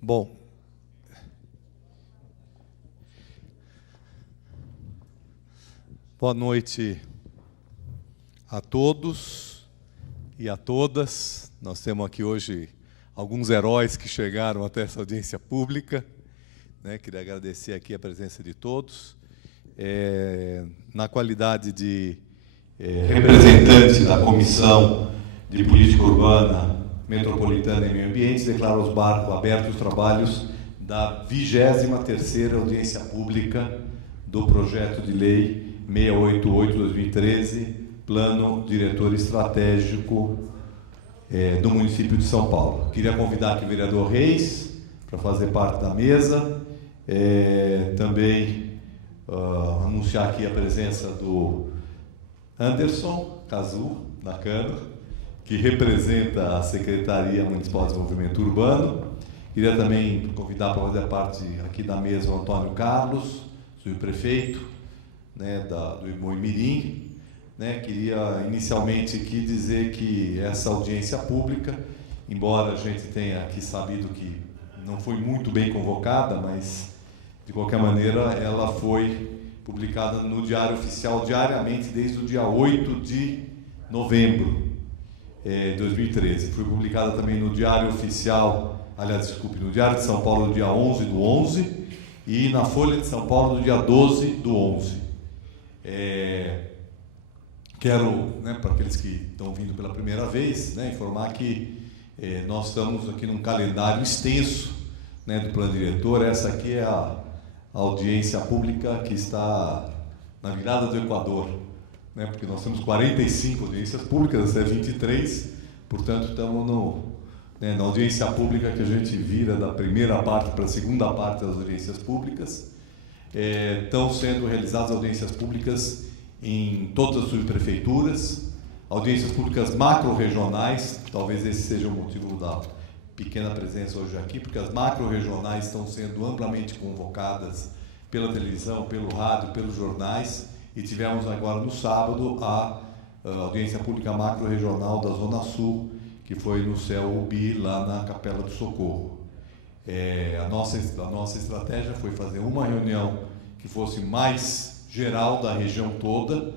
Bom, boa noite a todos e a todas. Nós temos aqui hoje alguns heróis que chegaram até essa audiência pública, né? Queria agradecer aqui a presença de todos. Na qualidade de representante da Comissão de Política Urbana, Metropolitana e Meio Ambiente, declaro abertos os trabalhos da 23ª audiência pública do projeto de lei 688/2013, Plano Diretor Estratégico do município de São Paulo. Queria convidar aqui o vereador Reis para fazer parte da mesa, também anunciar aqui a presença do Anderson Cazu, da Câmara, que representa a Secretaria Municipal de Desenvolvimento Urbano. Queria também convidar para fazer parte aqui da mesa o Antônio Carlos, subprefeito, né, do Imoimirim. Né, queria inicialmente aqui dizer que essa audiência pública, embora a gente tenha aqui sabido que não foi muito bem convocada, mas de qualquer maneira ela foi publicada no Diário Oficial diariamente desde o dia 8 de novembro de 2013. Foi publicada também no Diário Oficial, no Diário de São Paulo no dia 11/11 e na Folha de São Paulo no dia 12/11. Quero, né, para aqueles que estão vindo pela primeira vez, né, informar que nós estamos aqui num calendário extenso, né, do Plano Diretor. Essa aqui é a audiência pública que está na virada do Equador, né, porque nós temos 45 audiências públicas, essa é 23, portanto estamos na audiência pública que a gente vira da primeira parte para a segunda parte das audiências públicas. Estão sendo realizadas audiências públicas em todas as subprefeituras, audiências públicas macro-regionais. Talvez esse seja o motivo da pequena presença hoje aqui, porque as macro-regionais estão sendo amplamente convocadas pela televisão, pelo rádio, pelos jornais, e tivemos agora no sábado a audiência pública macro-regional da Zona Sul, que foi no CEL UBI, lá na Capela do Socorro. A nossa estratégia foi fazer uma reunião que fosse mais geral da região toda,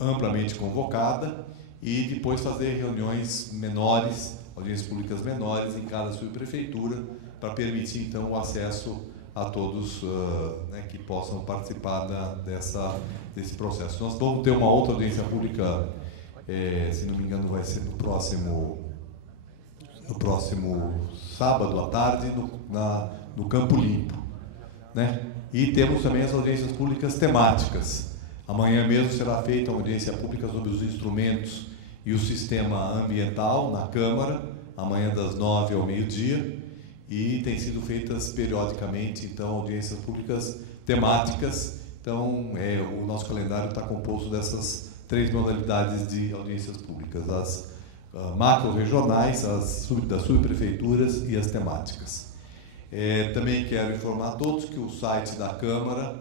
amplamente convocada, e depois fazer reuniões menores, audiências públicas menores em cada subprefeitura, para permitir então o acesso a todos, né, que possam participar desse processo. Nós vamos ter uma outra audiência pública, se não me engano vai ser no próximo sábado à tarde, no Campo Limpo, né? E temos também as audiências públicas temáticas. Amanhã mesmo será feita uma audiência pública sobre os instrumentos e o sistema ambiental na Câmara, amanhã das 9 ao meio-dia, e tem sido feitas periodicamente, então, audiências públicas temáticas. Então, o nosso calendário está composto dessas 3 modalidades de audiências públicas: as macro-regionais, das subprefeituras e as temáticas. Também quero informar a todos que o site da Câmara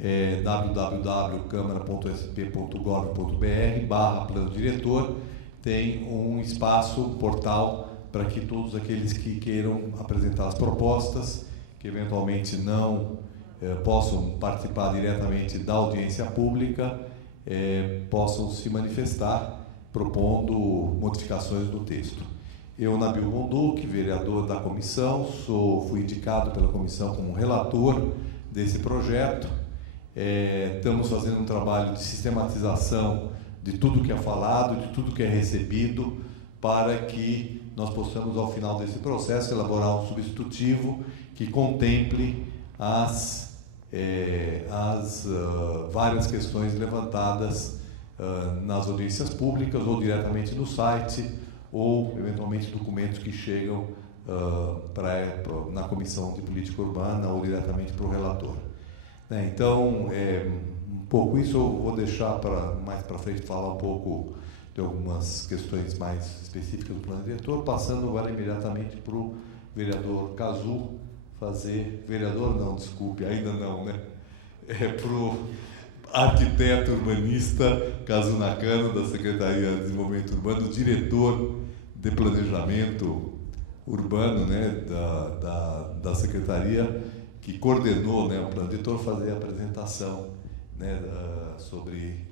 é www.câmara.sp.gov.br/plano diretor, tem um espaço, um portal, para que todos aqueles que queiram apresentar as propostas, que eventualmente não possam participar diretamente da audiência pública, possam se manifestar propondo modificações do texto. Eu, Nabil Bonduque, vereador da comissão, fui indicado pela comissão como relator desse projeto. Estamos fazendo um trabalho de sistematização de tudo que é falado, de tudo que é recebido, para que nós possamos, ao final desse processo, elaborar um substitutivo que contemple as várias questões levantadas nas audiências públicas, ou diretamente no site, ou, eventualmente, documentos que chegam na Comissão de Política Urbana ou diretamente para o relator. Então, um pouco isso. Eu vou deixar mais para frente falar um pouco de algumas questões mais específicas do plano diretor, passando agora imediatamente para o vereador Cazu fazer... Vereador não, desculpe, ainda não, né? Para o arquiteto urbanista Cazu Nakano, da Secretaria de Desenvolvimento Urbano, diretor de planejamento urbano, né, da Secretaria, que coordenou, né, o plano diretor, fazer a apresentação, né, sobre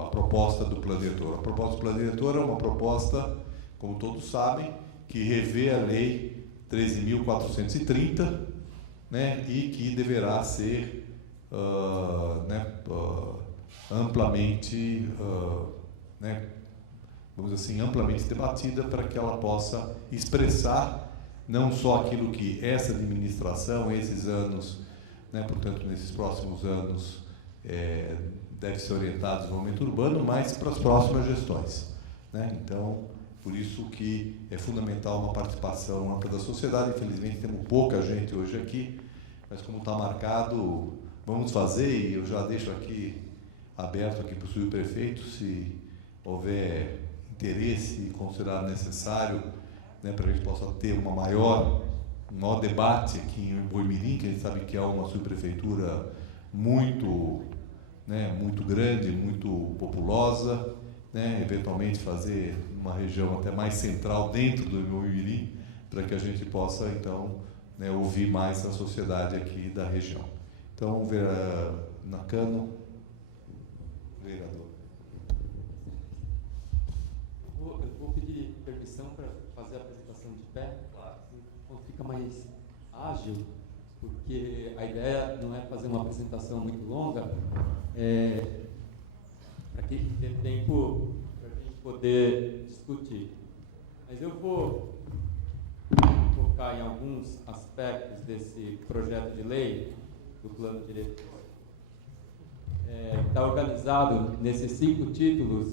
a proposta do plano diretor. A proposta do plano diretor é uma proposta, como todos sabem, que revê a Lei 13.430, né, e que deverá ser amplamente, né, vamos dizer assim, amplamente debatida para que ela possa expressar não só aquilo que essa administração, esses anos, né, portanto, nesses próximos anos, deve ser orientado ao desenvolvimento urbano, mas para as próximas gestões, né? Então, por isso que é fundamental uma participação ampla da sociedade. Infelizmente, temos pouca gente hoje aqui, mas como está marcado, vamos fazer, e eu já deixo aqui aberto aqui para o subprefeito, se houver interesse e considerar necessário, né, para a gente possa ter um maior debate aqui em Boimirim, que a gente sabe que é uma subprefeitura muito, né, muito grande, muito populosa, né, eventualmente fazer uma região até mais central dentro do Boimirim, para que a gente possa, então, né, ouvir mais a sociedade aqui da região. Então, Nakano, vereador. Eu vou pedir permissão para fazer a apresentação de pé, claro, fica mais ágil, porque a ideia não é fazer uma apresentação muito longa, para que dê tempo para a gente poder discutir. Mas eu vou focar em alguns aspectos desse projeto de lei do plano diretor. Está organizado nesses 5 títulos: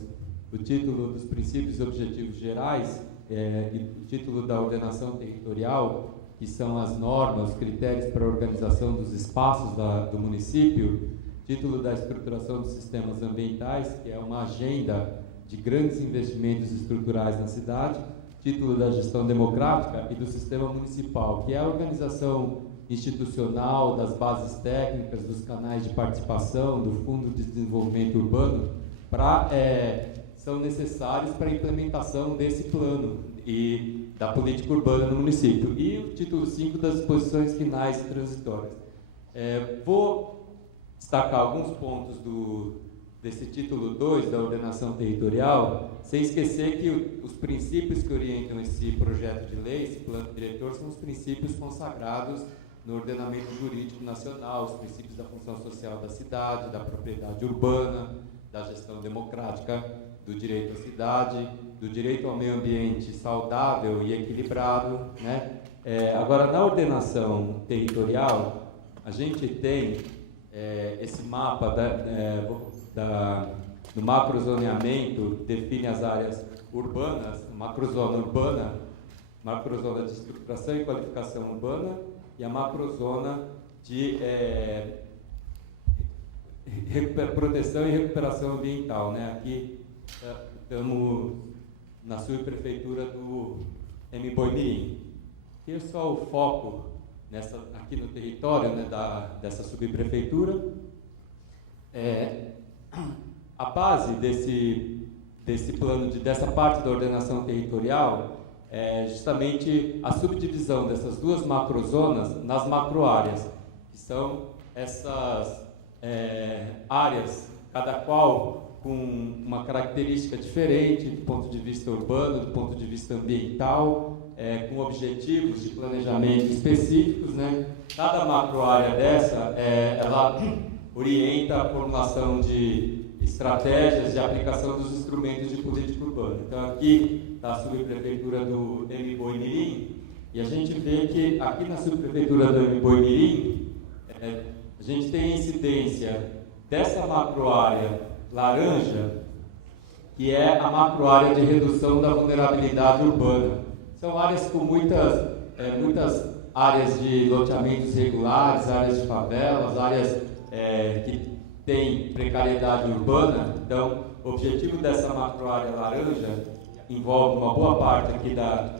o título dos princípios e objetivos gerais, e o título da ordenação territorial, que são as normas, os critérios para a organização dos espaços do município, título da estruturação dos sistemas ambientais, que é uma agenda de grandes investimentos estruturais na cidade, título da gestão democrática e do sistema municipal, que é a organização institucional, das bases técnicas, dos canais de participação, do Fundo de Desenvolvimento Urbano, são necessários para a implementação desse plano e da política urbana no município. E o título 5 das disposições finais e transitórias. Vou destacar alguns pontos desse título 2 da ordenação territorial, sem esquecer que os princípios que orientam esse projeto de lei, esse plano diretor, são os princípios consagrados no ordenamento jurídico nacional, os princípios da função social da cidade, da propriedade urbana, da gestão democrática, do direito à cidade, do direito ao meio ambiente saudável e equilibrado, né? Agora, na ordenação territorial, a gente tem esse mapa do macrozoneamento, define as áreas urbanas, macrozona urbana, macrozona de estruturação e qualificação urbana, e a macrozona de proteção e recuperação ambiental, né? Aqui estamos na subprefeitura do Boimirim. Aqui é só o foco aqui no território, né, dessa subprefeitura. A base desse plano, dessa parte da ordenação territorial, é justamente a subdivisão dessas duas macrozonas nas macroáreas, que são essas áreas, cada qual com uma característica diferente do ponto de vista urbano, do ponto de vista ambiental, com objetivos de planejamento específicos, né? Cada macroárea dessa, ela orienta a formulação de estratégias de aplicação dos instrumentos de política urbana. Então, aqui está a subprefeitura do Boimirim, e a gente vê que aqui na subprefeitura do Boimirim, a gente tem a incidência dessa macroárea laranja, que é a macroárea de redução da vulnerabilidade urbana. São áreas com muitas áreas de loteamentos regulares, áreas de favelas, áreas que têm precariedade urbana. Então, o objetivo dessa macroárea laranja envolve uma boa parte aqui da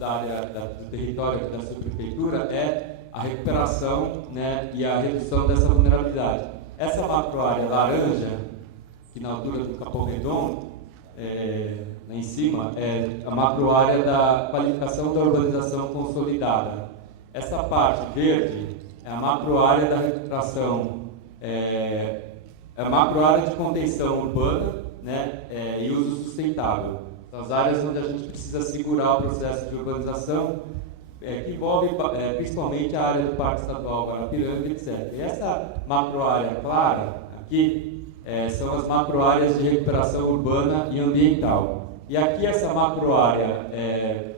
área do território aqui da subprefeitura, é a recuperação, né, e a redução dessa vulnerabilidade. Essa macroárea laranja, que na altura do Capão Redondo, lá em cima, é a macroárea da qualificação da urbanização consolidada. Essa parte verde é a macroárea da recuperação, a macroárea de contenção urbana, né, e uso sustentável. São as áreas onde a gente precisa segurar o processo de urbanização, que envolve principalmente a área do Parque Estadual Guarapiranga, etc. E essa macroárea clara aqui são as macroáreas de recuperação urbana e ambiental. E aqui essa macroárea,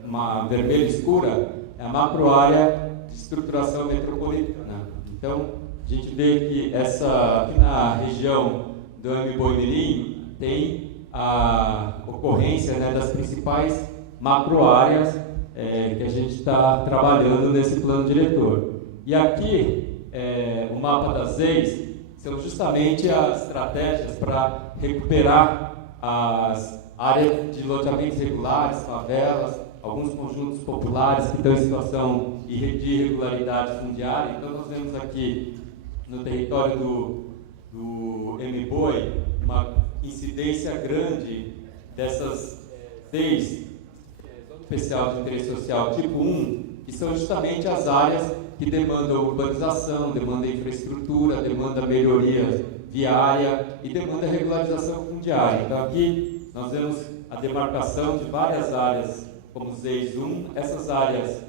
uma vermelha escura, é a macroárea de estruturação metropolitana. Então, a gente vê que aqui na região do Mboi-Mirim tem a ocorrência, né, das principais macroáreas que a gente está trabalhando nesse plano diretor. E aqui, o mapa das ZEIs são justamente as estratégias para recuperar as áreas de loteamentos regulares, favelas, alguns conjuntos populares que estão em situação de irregularidade fundiária. Então, nós vemos aqui no território do Mboi uma incidência grande dessas ZEIs, Zona Especial de Interesse Social tipo 1, que são justamente as áreas que demandam urbanização, demandam infraestrutura, demandam melhoria viária e demandam regularização fundiária. Então, aqui nós vemos a demarcação de várias áreas como ZEIs 1, essas áreas,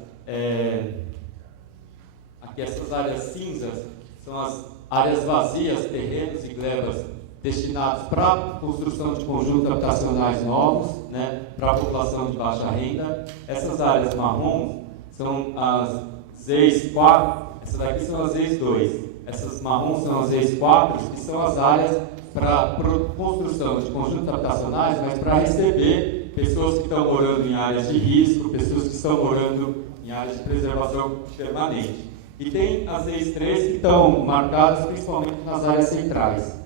aqui essas áreas cinzas são as áreas vazias, terrenos e glebas destinados para a construção de conjuntos habitacionais novos, né, para a população de baixa renda. Essas áreas marrons são as ZEIs 4, essas daqui são as ZEIs 2. Essas marrons são as ZEIs 4, que são as áreas para construção de conjuntos habitacionais, mas para receber pessoas que estão morando em áreas de risco, pessoas que estão morando em áreas de preservação permanente. E tem as ZEIs 3 que estão marcadas principalmente nas áreas centrais.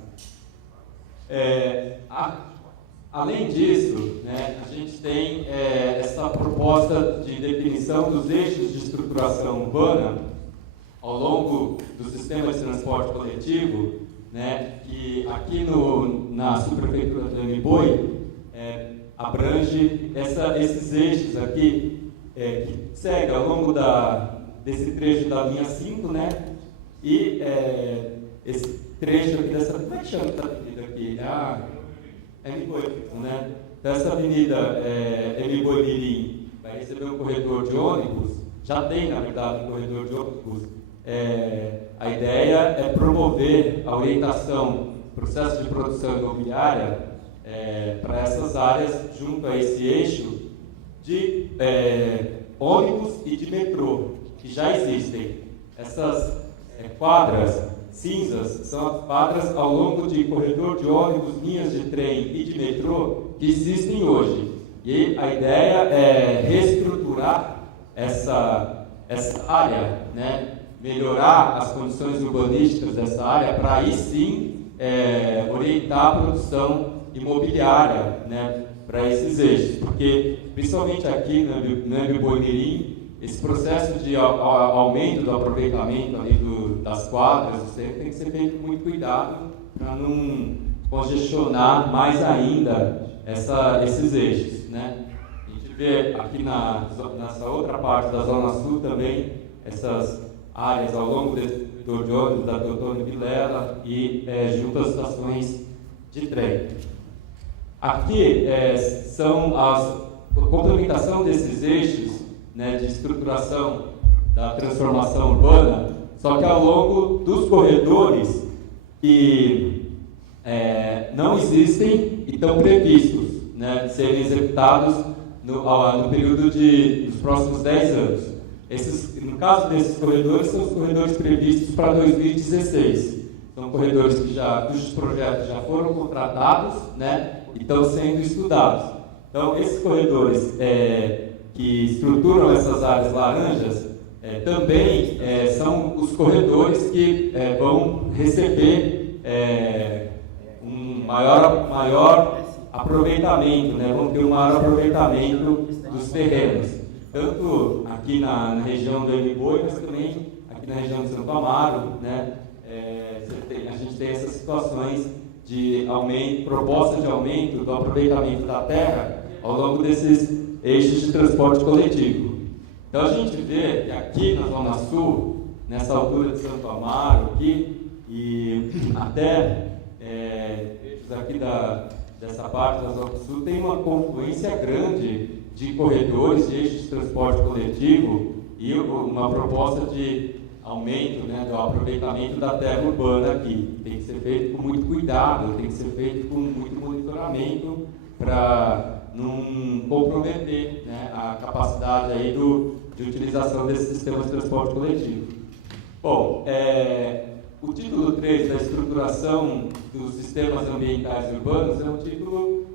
Além disso, né, a gente tem essa proposta de definição dos eixos de estruturação urbana ao longo do sistema de transporte coletivo, né, que aqui na subprefeitura do Mboi abrange esses eixos aqui, que segue ao longo desse trecho da linha 5, né, e esse trecho aqui dessa... Como é que chama essa avenida aqui? Mboi, né? Dessa avenida Mboi-Mirim vai receber um corredor de ônibus, já tem, na verdade, um corredor de ônibus. A ideia é promover a orientação, processo de produção imobiliária para essas áreas, junto a esse eixo de ônibus e de metrô, que já existem. Essas quadras cinzas são as quadras ao longo de corredor de ônibus, linhas de trem e de metrô que existem hoje. E a ideia é reestruturar essa área, né? Melhorar as condições urbanísticas dessa área para aí sim orientar a produção imobiliária, né? Para esses eixos, porque principalmente aqui no Mboi-Mirim, esse processo de aumento do aproveitamento ali das quadras, tem que ser feito com muito cuidado para não congestionar mais ainda esses eixos, né? A gente vê aqui nessa outra parte da Zona Sul também essas áreas ao longo do ônibus da Teotônio Vilela e junto às estações de trem. Aqui são a complementação desses eixos, né, de estruturação da transformação urbana, só que ao longo dos corredores que não existem e estão previstos, né, de serem executados no período dos próximos 10 anos. No caso desses corredores, são os corredores previstos para 2016. São corredores cujos projetos já foram contratados, né, e estão sendo estudados. Então, esses corredores que estruturam essas áreas laranjas também são os corredores que vão receber um maior aproveitamento, né? Vão ter um maior aproveitamento dos terrenos, tanto aqui na região do Mboi, mas também aqui na região de Santo Amaro, né? A gente tem essas situações de aumento, proposta de aumento do aproveitamento da terra ao longo desses eixos de transporte coletivo. Então a gente vê que aqui na Zona Sul, nessa altura de Santo Amaro, aqui, e até aqui dessa parte da Zona Sul, tem uma confluência grande de corredores, de eixos de transporte coletivo e uma proposta de aumento, né, do aproveitamento da terra urbana aqui. Tem que ser feito com muito cuidado, tem que ser feito com muito monitoramento para não comprometer, né, a capacidade aí de utilização desse sistema de transporte coletivo. Bom, o título 3 da estruturação dos sistemas ambientais urbanos é um título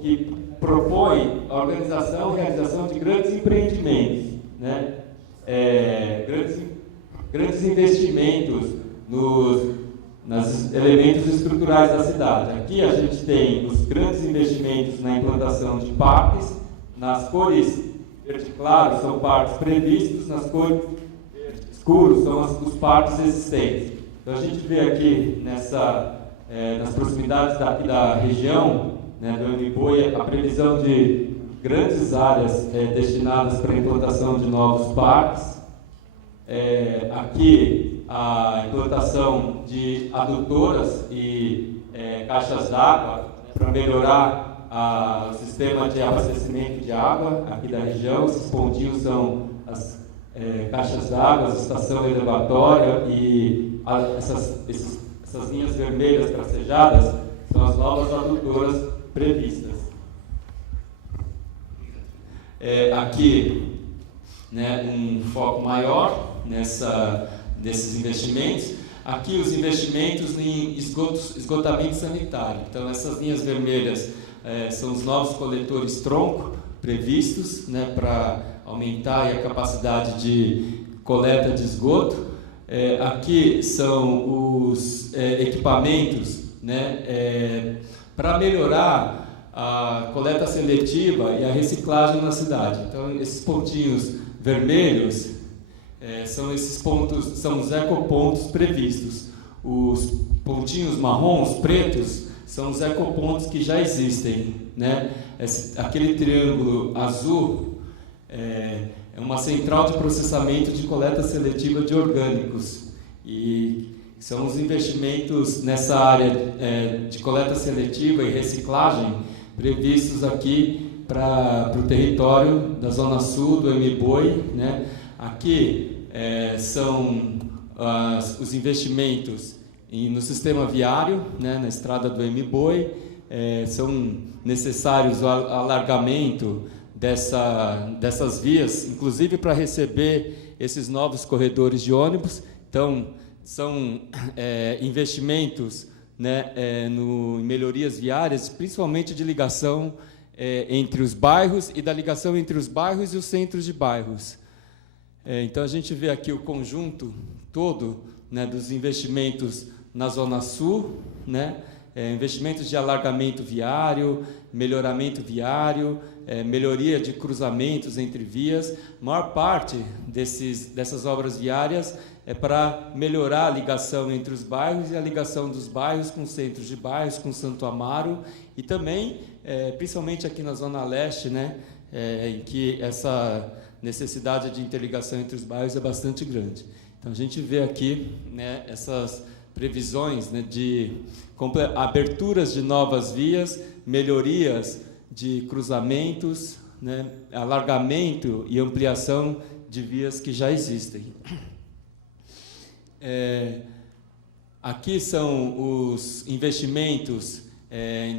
que propõe a organização e realização de grandes empreendimentos, né? Grandes investimentos nos elementos estruturais da cidade. Aqui a gente tem os grandes investimentos na implantação de parques, nas cores verde claro são parques previstos, nas cores verde escuro são os parques existentes. Então a gente vê aqui nas proximidades daqui da região, né, do Mboi, a previsão de grandes áreas destinadas para a implantação de novos parques. Aqui a implantação de adutoras e caixas d'água para melhorar o sistema de abastecimento de água aqui da região. Esses pontinhos são as caixas d'água, a estação elevatória e essas linhas vermelhas tracejadas são as novas adutoras previstas. Aqui, né, um foco maior nesses investimentos. Aqui os investimentos em esgotamento sanitário. Então essas linhas vermelhas são os novos coletores tronco previstos, né, para aumentar a capacidade de coleta de esgoto. Aqui são os equipamentos, né, para melhorar a coleta seletiva e a reciclagem na cidade. Então esses pontinhos vermelhos são esses pontos, são os ecopontos previstos. Os pontinhos marrons, pretos, são os ecopontos que já existem, né? Aquele triângulo azul é uma central de processamento de coleta seletiva de orgânicos, e são os investimentos nessa área de coleta seletiva e reciclagem previstos aqui para o território da Zona Sul do Mboi, né? Aqui são os investimentos no sistema viário, né, na estrada do Mboi. São necessários o alargamento dessas vias, inclusive para receber esses novos corredores de ônibus. Então, são investimentos, né, em melhorias viárias, principalmente de ligação entre os bairros e da ligação entre os bairros e os centros de bairros. Então a gente vê aqui o conjunto todo, né, dos investimentos na Zona Sul, né, investimentos de alargamento viário, melhoramento viário, melhoria de cruzamentos entre vias. A maior parte dessas obras viárias é para melhorar a ligação entre os bairros e a ligação dos bairros com centros de bairros, com Santo Amaro, e também, principalmente aqui na Zona Leste, né, em que essa necessidade de interligação entre os bairros é bastante grande. Então a gente vê aqui, né, essas previsões, né, de aberturas de novas vias, melhorias de cruzamentos, né, alargamento e ampliação de vias que já existem. Aqui são os investimentos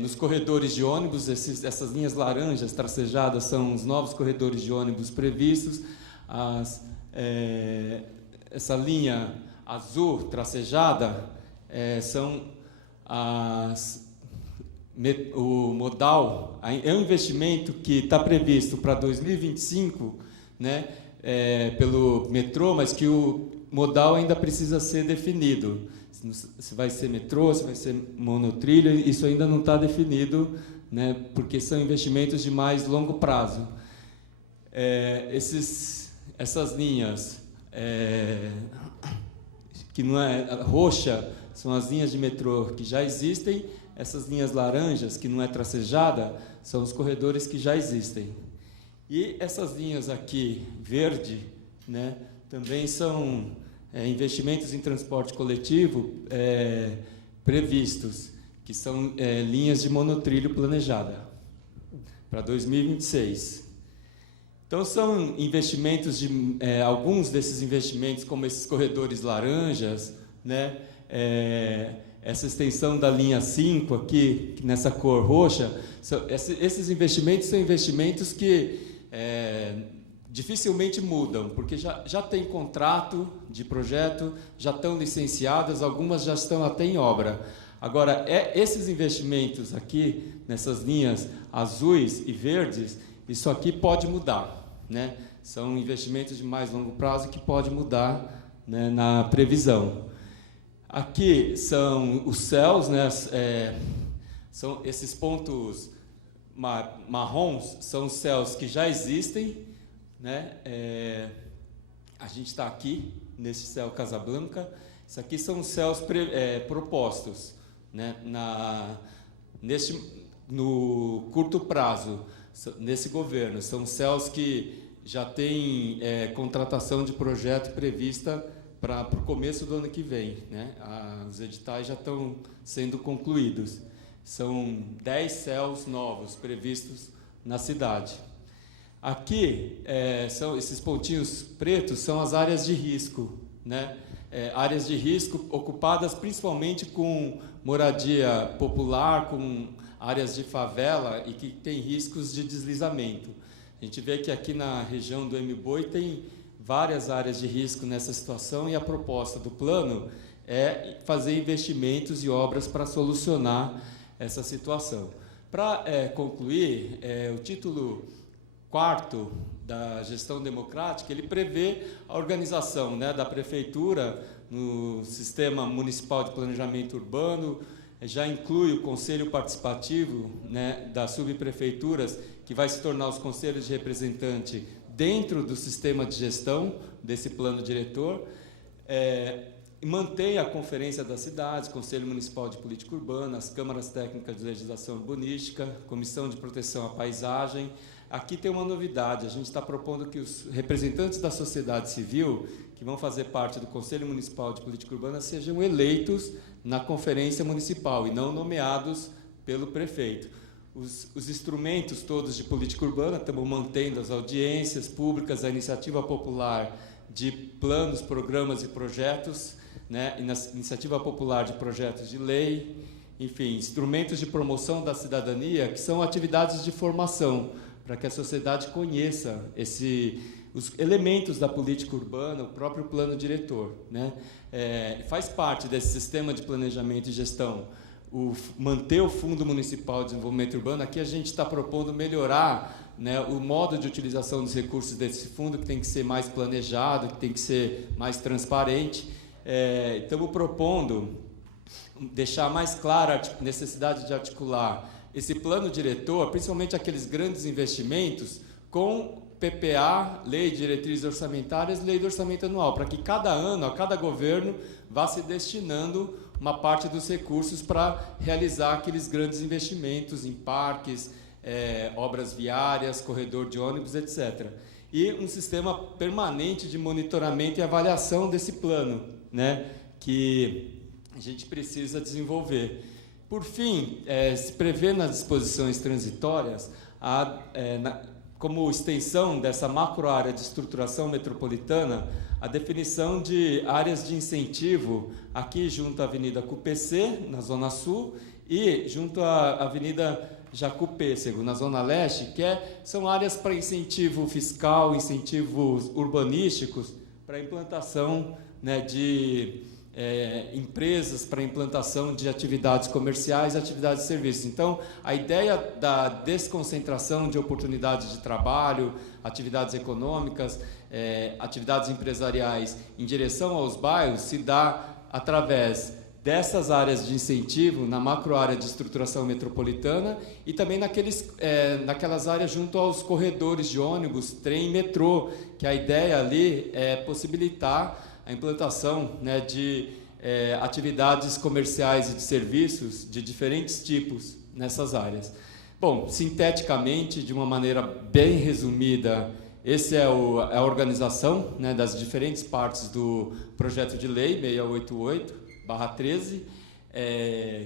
nos corredores de ônibus. Essas linhas laranjas tracejadas são os novos corredores de ônibus previstos. Essa linha azul tracejada são o modal. É um investimento que está previsto para 2025, né, pelo metrô, mas que o modal ainda precisa ser definido. Se vai ser metrô, se vai ser monotrilho, isso ainda não está definido, né, porque são investimentos de mais longo prazo. Essas linhas que não é roxa, são as linhas de metrô que já existem. essas linhas laranjas, que não é tracejada, são os corredores que já existem. E essas linhas aqui, verde, né, também são investimentos em transporte coletivo previstos, que são linhas de monotrilho planejada para 2026. Então, são investimentos alguns desses investimentos, como esses corredores laranjas, né, essa extensão da linha 5 aqui, nessa cor roxa, esses investimentos são investimentos que dificilmente mudam, porque já tem contrato de projeto, já estão licenciadas, algumas já estão até em obra. Agora, esses investimentos aqui, nessas linhas azuis e verdes, isso aqui pode mudar, né? São investimentos de mais longo prazo que pode mudar, né, na previsão. Aqui são os céus, né? São esses pontos marrons, são os céus que já existem, né? A gente está aqui nesse céu Casablanca. Isso aqui são os céus propostos, né? No curto prazo, nesse governo, são céus que já têm contratação de projeto prevista para o começo do ano que vem, né? Os editais já estão sendo concluídos. São 10 céus novos previstos na cidade. Aqui, são esses pontinhos pretos, são as áreas de risco, né? Áreas de risco ocupadas principalmente com moradia popular, com áreas de favela e que tem riscos de deslizamento. A gente vê que aqui na região do Mboi tem várias áreas de risco nessa situação e a proposta do plano é fazer investimentos e obras para solucionar essa situação. Para concluir, o título 4º da gestão democrática, ele prevê a organização, né, da prefeitura no sistema municipal de planejamento urbano, já inclui o conselho participativo, né, das subprefeituras, que vai se tornar os conselhos de representante dentro do sistema de gestão desse plano diretor, mantém a Conferência das Cidades, Conselho Municipal de Política Urbana, as Câmaras Técnicas de Legislação Urbanística, Comissão de Proteção à Paisagem. Aqui tem uma novidade, a gente está propondo que os representantes da sociedade civil, que vão fazer parte do Conselho Municipal de Política Urbana, sejam eleitos na Conferência Municipal e não nomeados pelo prefeito. Os instrumentos todos de política urbana, estamos mantendo as audiências públicas, a iniciativa popular de planos, programas e projetos, né, e na iniciativa popular de projetos de lei, enfim, instrumentos de promoção da cidadania, que são atividades de formação, para que a sociedade conheça os elementos da política urbana, o próprio plano diretor, né? Faz parte desse sistema de planejamento e gestão manter o Fundo Municipal de Desenvolvimento Urbano. Aqui a gente está propondo melhorar, né, o modo de utilização dos recursos desse fundo, que tem que ser mais planejado, que tem que ser mais transparente. Estamos propondo deixar mais clara a necessidade de articular esse plano diretor, principalmente aqueles grandes investimentos, com PPA, Lei de Diretrizes Orçamentárias, Lei do Orçamento Anual, para que cada ano, a cada governo, vá se destinando uma parte dos recursos para realizar aqueles grandes investimentos em parques, obras viárias, corredor de ônibus, etc. E um sistema permanente de monitoramento e avaliação desse plano, né, que a gente precisa desenvolver. Por fim, se prevê nas disposições transitórias, como extensão dessa macroárea de estruturação metropolitana, a definição de áreas de incentivo aqui junto à Avenida Cupecê, na Zona Sul, e junto à Avenida Jacupêssego, na Zona Leste, são áreas para incentivo fiscal, incentivos urbanísticos, para a implantação, né, de empresas, para a implantação de atividades comerciais, atividades de serviços. Então, a ideia da desconcentração de oportunidades de trabalho, atividades econômicas, atividades empresariais em direção aos bairros se dá através dessas áreas de incentivo na macroárea de estruturação metropolitana e também naquelas áreas junto aos corredores de ônibus, trem e metrô, que a ideia ali é possibilitar a implantação, né, de atividades comerciais e de serviços de diferentes tipos nessas áreas. Bom, sinteticamente, de uma maneira bem resumida, essa é a organização, né, das diferentes partes do projeto de lei 688/13,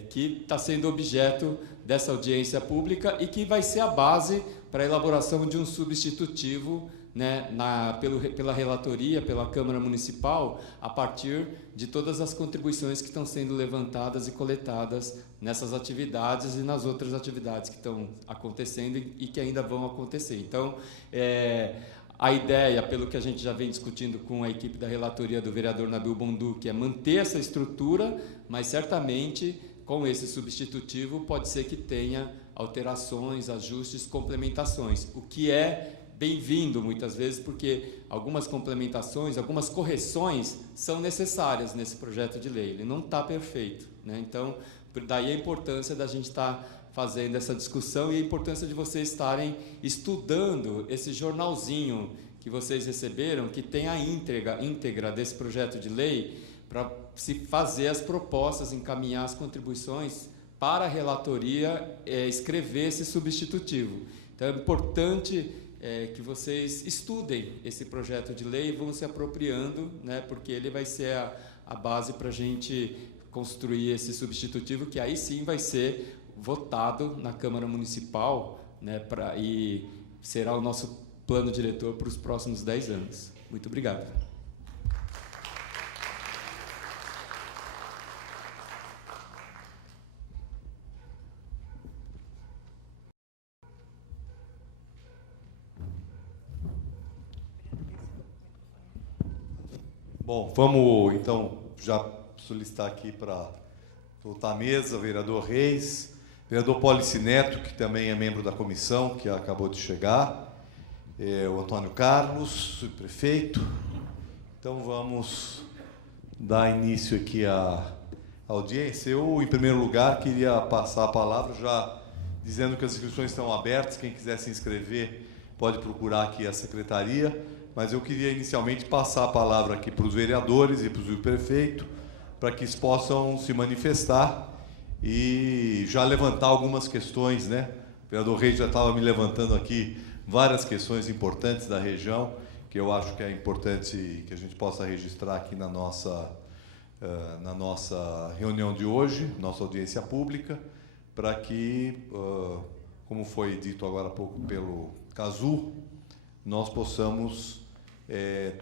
que está sendo objeto dessa audiência pública e que vai ser a base para a elaboração de um substitutivo, né, pela relatoria, pela Câmara Municipal, a partir de todas as contribuições que estão sendo levantadas e coletadas nessas atividades e nas outras atividades que estão acontecendo e que ainda vão acontecer. Então, a ideia, pelo que a gente já vem discutindo com a equipe da relatoria do vereador Nabil Bonduque, é manter essa estrutura, mas certamente, com esse substitutivo, pode ser que tenha alterações, ajustes, complementações, o que é bem-vindo muitas vezes, porque algumas complementações, algumas correções são necessárias nesse projeto de lei. Ele não está perfeito, né? Então, daí a importância da gente estar fazendo essa discussão e a importância de vocês estarem estudando esse jornalzinho que vocês receberam, que tem a íntegra desse projeto de lei, para se fazer as propostas, encaminhar as contribuições para a relatoria escrever esse substitutivo. Então, é importante que vocês estudem esse projeto de lei e vão se apropriando, né, porque ele vai ser a base para a gente construir esse substitutivo, que aí sim vai ser votado na Câmara Municipal, né, e será o nosso plano diretor para os próximos 10 anos. Muito obrigado. Bom, vamos então já solicitar aqui para voltar à mesa o vereador Reis, vereador Polici Neto, que também é membro da comissão, que acabou de chegar, o Antônio Carlos, subprefeito. Então vamos dar início aqui à audiência. Eu, em primeiro lugar, queria passar a palavra já dizendo que as inscrições estão abertas, quem quiser se inscrever pode procurar aqui a secretaria. Mas eu queria inicialmente passar a palavra aqui para os vereadores e para o subprefeito, para que eles possam se manifestar e já levantar algumas questões, né? O vereador Reis já estava me levantando aqui várias questões importantes da região, que eu acho que é importante que a gente possa registrar aqui na nossa reunião de hoje, nossa audiência pública, para que, como foi dito agora há pouco pelo Cazu, nós possamos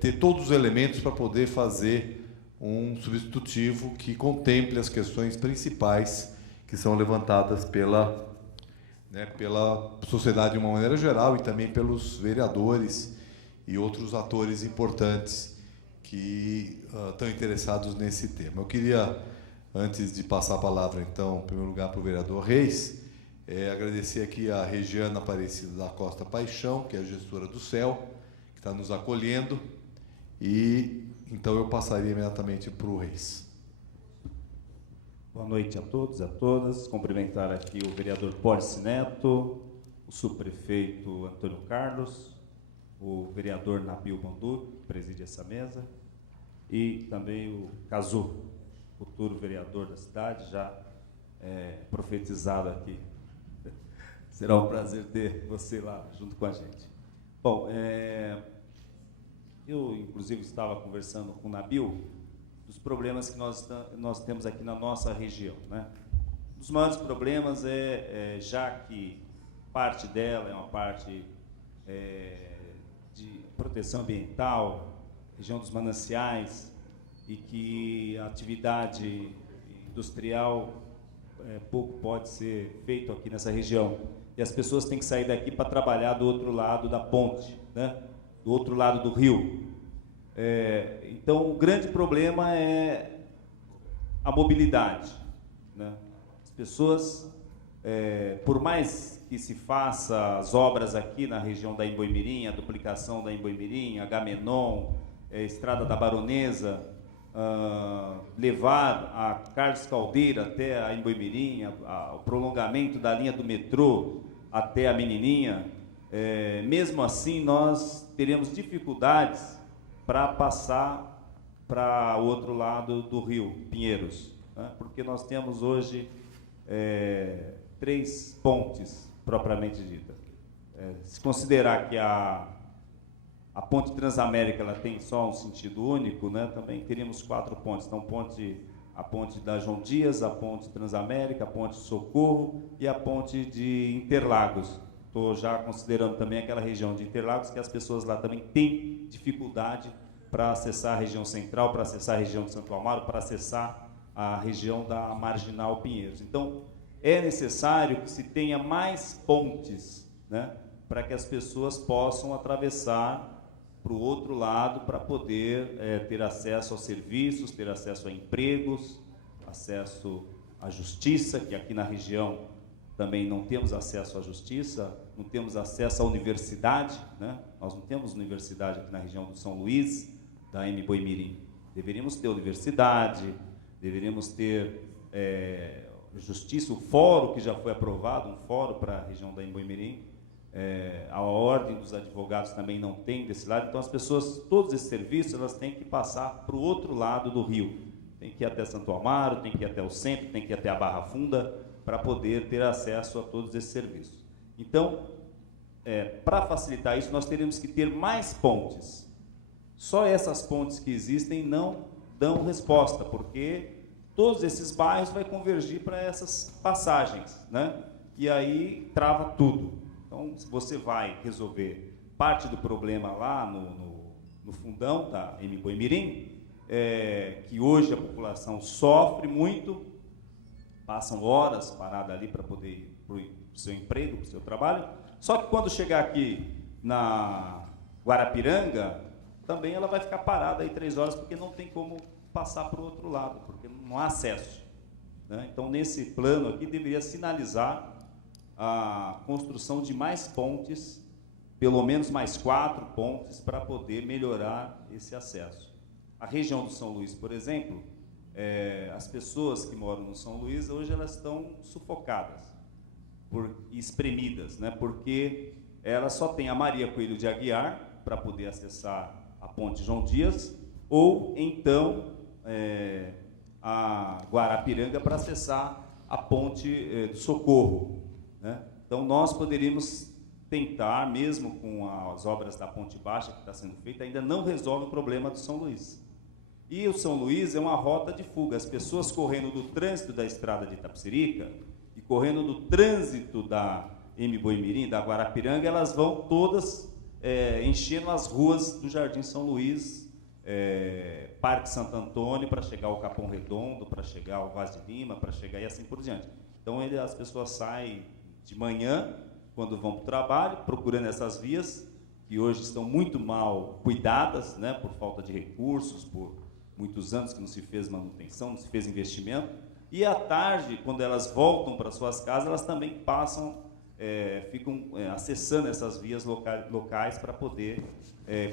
ter todos os elementos para poder fazer um substitutivo que contemple as questões principais que são levantadas pela sociedade de uma maneira geral e também pelos vereadores e outros atores importantes que estão interessados nesse tema. Eu queria, antes de passar a palavra, então, em primeiro lugar, para o vereador Reis, agradecer aqui a Regiana Aparecida da Costa Paixão, que é a gestora do CEL, que está nos acolhendo, e então eu passaria imediatamente para o Reis. Boa noite a todos e a todas. Cumprimentar aqui o vereador Polici Neto, o subprefeito Antônio Carlos, o vereador Nabil Bonduque, que preside essa mesa, e também o Cazu, futuro vereador da cidade, já profetizado aqui. Será um prazer ter você lá junto com a gente. Bom, eu, inclusive, estava conversando com o Nabil dos problemas que nós temos aqui na nossa região, né? Um dos maiores problemas já que parte dela é uma parte de proteção ambiental, região dos mananciais, e que a atividade industrial pouco pode ser feito aqui nessa região. E as pessoas têm que sair daqui para trabalhar do outro lado da ponte, né? Do outro lado do rio. Então, o grande problema é a mobilidade, né? As pessoas, por mais que se faça as obras aqui na região da Imboimirim, a duplicação da Imboimirim, Agamenon, Estrada da Baronesa, levar a Carlos Caldeira até a Imboimirim, o prolongamento da linha do metrô até a Menininha, mesmo assim nós teremos dificuldades para passar para o outro lado do rio, Pinheiros, né? Porque nós temos hoje 3 pontes, propriamente dita. Se considerar que a ponte Transamérica ela tem só um sentido único, né? Também teríamos 4 pontes. Então, a ponte da João Dias, a ponte Transamérica, a ponte Socorro e a ponte de Interlagos. Estou já considerando também aquela região de Interlagos, que as pessoas lá também têm dificuldade para acessar a região central, para acessar a região de Santo Amaro, para acessar a região da Marginal Pinheiros. Então, é necessário que se tenha mais pontes, né, para que as pessoas possam atravessar para o outro lado, para poder ter acesso aos serviços, ter acesso a empregos, acesso à justiça, que aqui na região também não temos acesso à justiça, não temos acesso à universidade, né? Nós não temos universidade aqui na região do São Luís, da Mboimirim. Deveríamos ter universidade, deveríamos ter justiça, o fórum que já foi aprovado, um fórum para a região da Mboimirim. A ordem dos advogados também não tem desse lado, então as pessoas, todos esses serviços, elas têm que passar para o outro lado do rio, tem que ir até Santo Amaro, tem que ir até o centro, tem que ir até a Barra Funda, para poder ter acesso a todos esses serviços. Então, para facilitar isso, nós teríamos que ter mais pontes. Só essas pontes que existem não dão resposta, porque todos esses bairros vão convergir para essas passagens, né? E aí trava tudo. Então, se você vai resolver parte do problema lá no fundão da Mboimirim, que hoje a população sofre muito, passam horas parada ali para poder ir para o seu emprego, para o seu trabalho, só que quando chegar aqui na Guarapiranga, também ela vai ficar parada aí 3 horas, porque não tem como passar para o outro lado, porque não há acesso, né? Então, nesse plano aqui, deveria sinalizar a construção de mais pontes, pelo menos mais 4 pontes, para poder melhorar esse acesso. A região do São Luís, por exemplo, as pessoas que moram no São Luís, hoje elas estão sufocadas e espremidas, né? Porque elas só têm a Maria Coelho de Aguiar para poder acessar a ponte João Dias, ou então a Guarapiranga para acessar a ponte do Socorro, né? Então, nós poderíamos tentar, mesmo com as obras da Ponte Baixa que está sendo feita, ainda não resolve o problema do São Luís. E o São Luís é uma rota de fuga. As pessoas correndo do trânsito da estrada de Itapecerica e correndo do trânsito da Mboimirim, da Guarapiranga, elas vão todas enchendo as ruas do Jardim São Luís, Parque Santo Antônio, para chegar ao Capão Redondo, para chegar ao Vaz de Lima, para chegar e assim por diante. Então, as pessoas saem de manhã, quando vão para o trabalho, procurando essas vias, que hoje estão muito mal cuidadas, né, por falta de recursos, por muitos anos que não se fez manutenção, não se fez investimento, e à tarde, quando elas voltam para suas casas, elas também ficam acessando essas vias locais para poder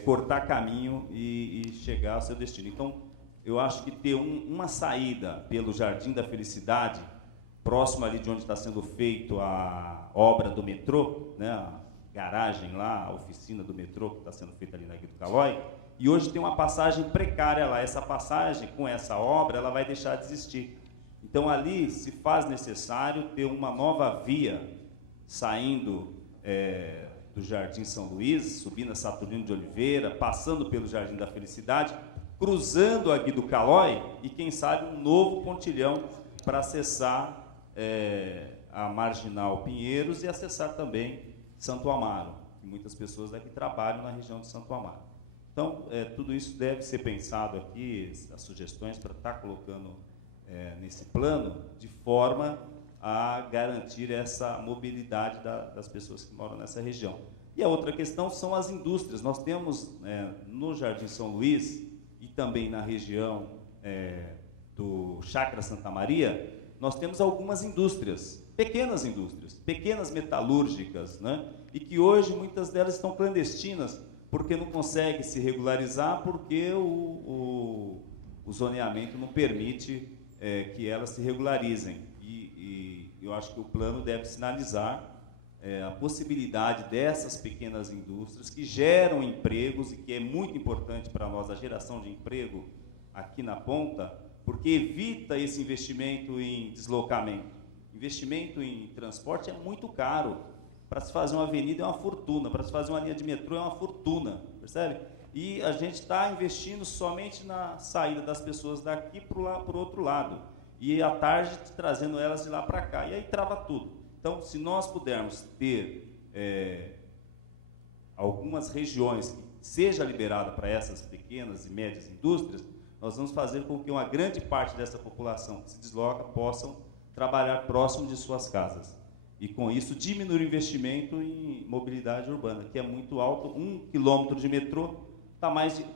cortar caminho e chegar ao seu destino. Então, eu acho que ter uma saída pelo Jardim da Felicidade, próximo ali de onde está sendo feito a obra do metrô, né, a garagem lá, a oficina do metrô que está sendo feita ali na Guido Calói, e hoje tem uma passagem precária lá. Essa passagem, com essa obra, ela vai deixar de existir. Então, ali se faz necessário ter uma nova via saindo do Jardim São Luís, subindo a Saturnino de Oliveira, passando pelo Jardim da Felicidade, cruzando a Guido Calói e, quem sabe, um novo pontilhão para acessar a Marginal Pinheiros e acessar também Santo Amaro, que muitas pessoas daqui trabalham na região de Santo Amaro. Então, tudo isso deve ser pensado aqui, as sugestões para estar colocando nesse plano, de forma a garantir essa mobilidade das pessoas que moram nessa região. E a outra questão são as indústrias. Nós temos no Jardim São Luís e também na região do Chácara Santa Maria, nós temos algumas indústrias, pequenas metalúrgicas, né? E que hoje muitas delas estão clandestinas, porque não conseguem se regularizar, porque o zoneamento não permite que elas se regularizem. E eu acho que o plano deve sinalizar a possibilidade dessas pequenas indústrias que geram empregos, e que é muito importante para nós a geração de emprego aqui na ponta, porque evita esse investimento em deslocamento. Investimento em transporte é muito caro. Para se fazer uma avenida é uma fortuna, para se fazer uma linha de metrô é uma fortuna, percebe? E a gente está investindo somente na saída das pessoas daqui para o outro lado. E à tarde trazendo elas de lá para cá. E aí trava tudo. Então, se nós pudermos ter algumas regiões que seja liberada para essas pequenas e médias indústrias, nós vamos fazer com que uma grande parte dessa população que se desloca possam trabalhar próximo de suas casas. E, com isso, diminuir o investimento em mobilidade urbana, que é muito alto. 1 quilômetro de metrô,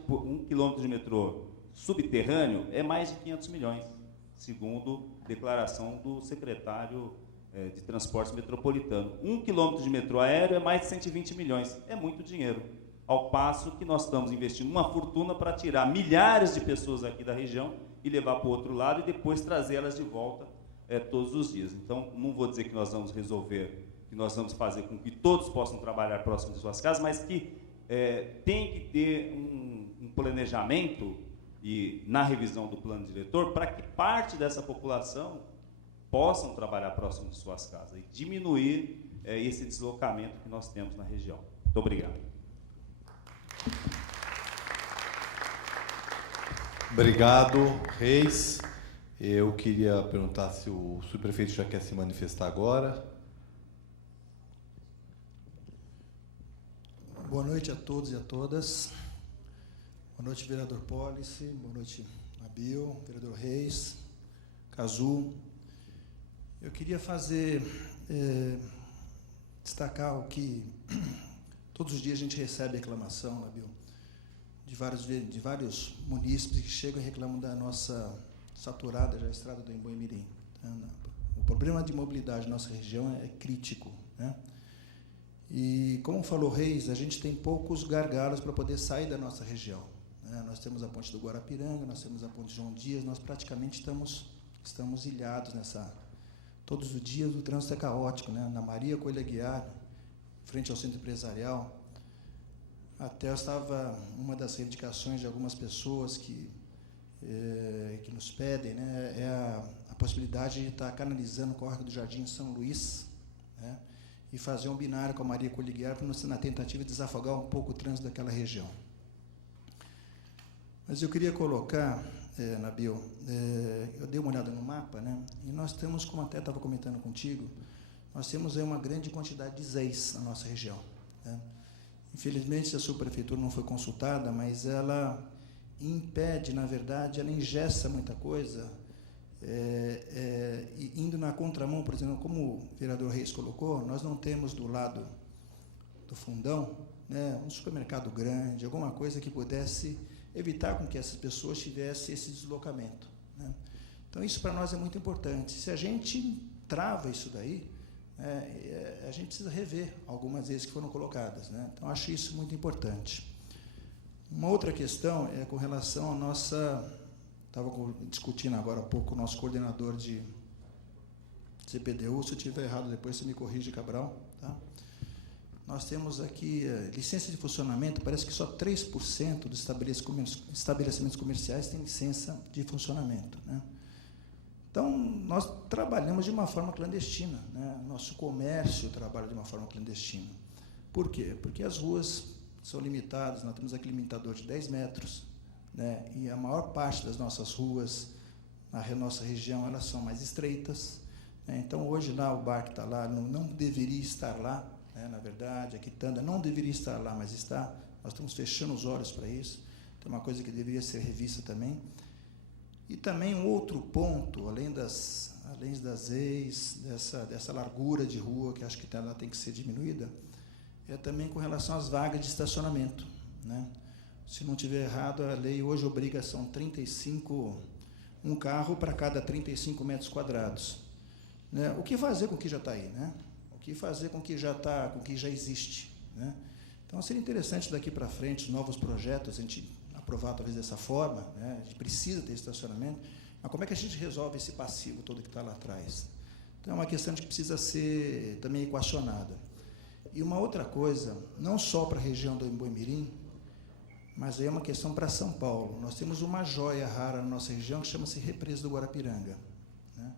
um quilômetro de metrô subterrâneo é mais de 500 milhões, segundo declaração do secretário de Transportes Metropolitano. 1 quilômetro de metrô aéreo é mais de 120 milhões. É muito dinheiro. Ao passo que nós estamos investindo uma fortuna para tirar milhares de pessoas aqui da região e levar para o outro lado e depois trazê-las de volta todos os dias. Então, não vou dizer que nós vamos resolver, que nós vamos fazer com que todos possam trabalhar próximo de suas casas, mas que tem que ter um planejamento e na revisão do plano diretor para que parte dessa população possam trabalhar próximo de suas casas e diminuir esse deslocamento que nós temos na região. Muito obrigado. Obrigado, Reis. Eu queria perguntar se o subprefeito já quer se manifestar agora. Boa noite a todos e a todas. Boa noite, vereador Pólice. Boa noite, Nabil, vereador Reis, Cazu. Eu queria destacar o que todos os dias a gente recebe reclamação, Nabil, de vários munícipes que chegam e reclamam da nossa saturada já estrada do Embu-Mirim. O problema de mobilidade na nossa região é crítico, né? E, como falou Reis, a gente tem poucos gargalos para poder sair da nossa região, né? Nós temos a ponte do Guarapiranga, nós temos a ponte João Dias, nós praticamente estamos ilhados nessa... Todos os dias o trânsito é caótico, né? Na Maria Coelho Aguiar, frente ao centro empresarial, até estava uma das reivindicações de algumas pessoas que nos pedem, né, é a possibilidade de estar canalizando o córrego do Jardim São Luís, né, e fazer um binário com a Maria Coelho Aguiar na tentativa de desafogar um pouco o trânsito daquela região. Mas eu queria colocar, Nabil, eu dei uma olhada no mapa, né, e nós temos, como até estava comentando contigo, nós temos aí uma grande quantidade de ZEIs na nossa região, né. Infelizmente, a subprefeitura não foi consultada, mas ela impede, na verdade, ela engessa muita coisa, indo na contramão, por exemplo, como o vereador Reis colocou, nós não temos do lado do fundão, né, um supermercado grande, alguma coisa que pudesse evitar com que essas pessoas tivessem esse deslocamento, né. Então, isso para nós é muito importante. Se a gente trava isso daí, a gente precisa rever algumas vezes que foram colocadas, né. Então, acho isso muito importante. Uma outra questão é com relação à nossa... Estava discutindo agora há pouco com o nosso coordenador de CPDU, se eu estiver errado depois você me corrige, Cabral. Tá? Nós temos aqui licença de funcionamento, parece que só 3% dos estabelecimentos comerciais têm licença de funcionamento, né? Então, nós trabalhamos de uma forma clandestina, né? Nosso comércio trabalha de uma forma clandestina. Por quê? Porque as ruas são limitadas, nós temos aquele limitador de 10 metros, né? E a maior parte das nossas ruas, na nossa região, elas são mais estreitas, né? Então, hoje, lá, o bar que está lá não deveria estar lá, né? Na verdade, a quitanda não deveria estar lá, mas está. Nós estamos fechando os olhos para isso. Tem uma coisa que deveria ser revista também. E também um outro ponto, além das ex, dessa largura de rua, que acho que ela tem que ser diminuída, é também com relação às vagas de estacionamento, né? Se não estiver errado, a lei hoje obriga, são um carro para cada 35 metros quadrados, né? O que fazer com o que já está aí, né? O que fazer com o que já está, com o que já existe, né? Então, seria interessante daqui para frente, os novos projetos, a gente aprovar talvez dessa forma, né? A gente precisa ter estacionamento, mas como é que a gente resolve esse passivo todo que está lá atrás? Então, é uma questão que precisa ser também equacionada. E uma outra coisa, não só para a região do Embu-Mirim, mas aí é uma questão para São Paulo. Nós temos uma joia rara na nossa região que chama-se Represa do Guarapiranga, né?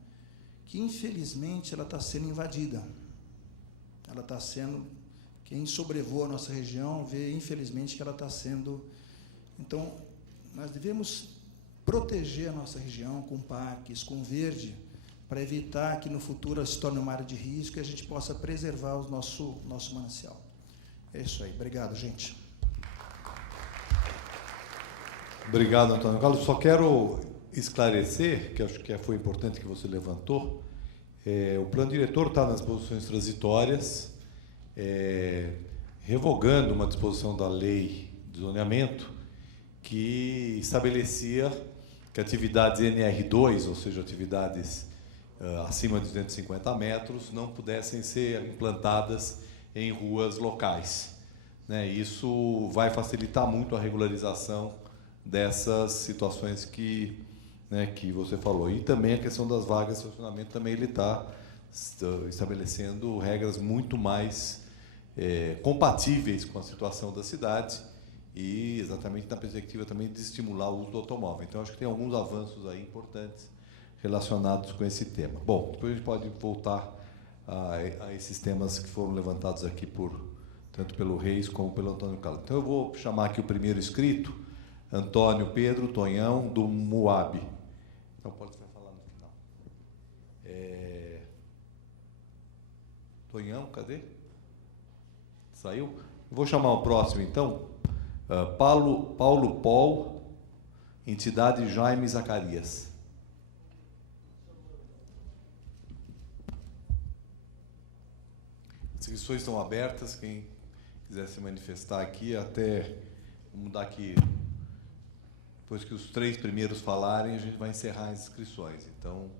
Que, infelizmente, ela está sendo invadida. Ela está sendo... Quem sobrevoa a nossa região vê, infelizmente, que ela está sendo... Então, nós devemos proteger a nossa região com parques, com verde, para evitar que no futuro ela se torne uma área de risco e a gente possa preservar o nosso manancial. É isso aí. Obrigado, gente. Obrigado, Antônio Carlos. Só quero esclarecer, que acho que foi importante que você levantou, o plano diretor está nas disposições transitórias, revogando uma disposição da lei de zoneamento que estabelecia que atividades NR2, ou seja, atividades acima de 250 metros, não pudessem ser implantadas em ruas locais, né? Isso vai facilitar muito a regularização dessas situações que você falou. E também a questão das vagas de estacionamento, também ele está estabelecendo regras muito mais compatíveis com a situação da cidade e exatamente na perspectiva também de estimular o uso do automóvel. Então, acho que tem alguns avanços aí importantes relacionados com esse tema. Bom, depois a gente pode voltar a esses temas que foram levantados aqui tanto pelo Reis como pelo Antônio Carlos. Então, eu vou chamar aqui o primeiro inscrito, Antônio Pedro Tonhão, do MUAB. Então, pode falar no final. Tonhão, cadê? Saiu? Vou chamar o próximo, então. Paulo Paul, entidade Jaime Zacarias. As inscrições estão abertas, quem quiser se manifestar aqui, vamos dar aqui, depois que os 3 primeiros falarem, a gente vai encerrar as inscrições. Então,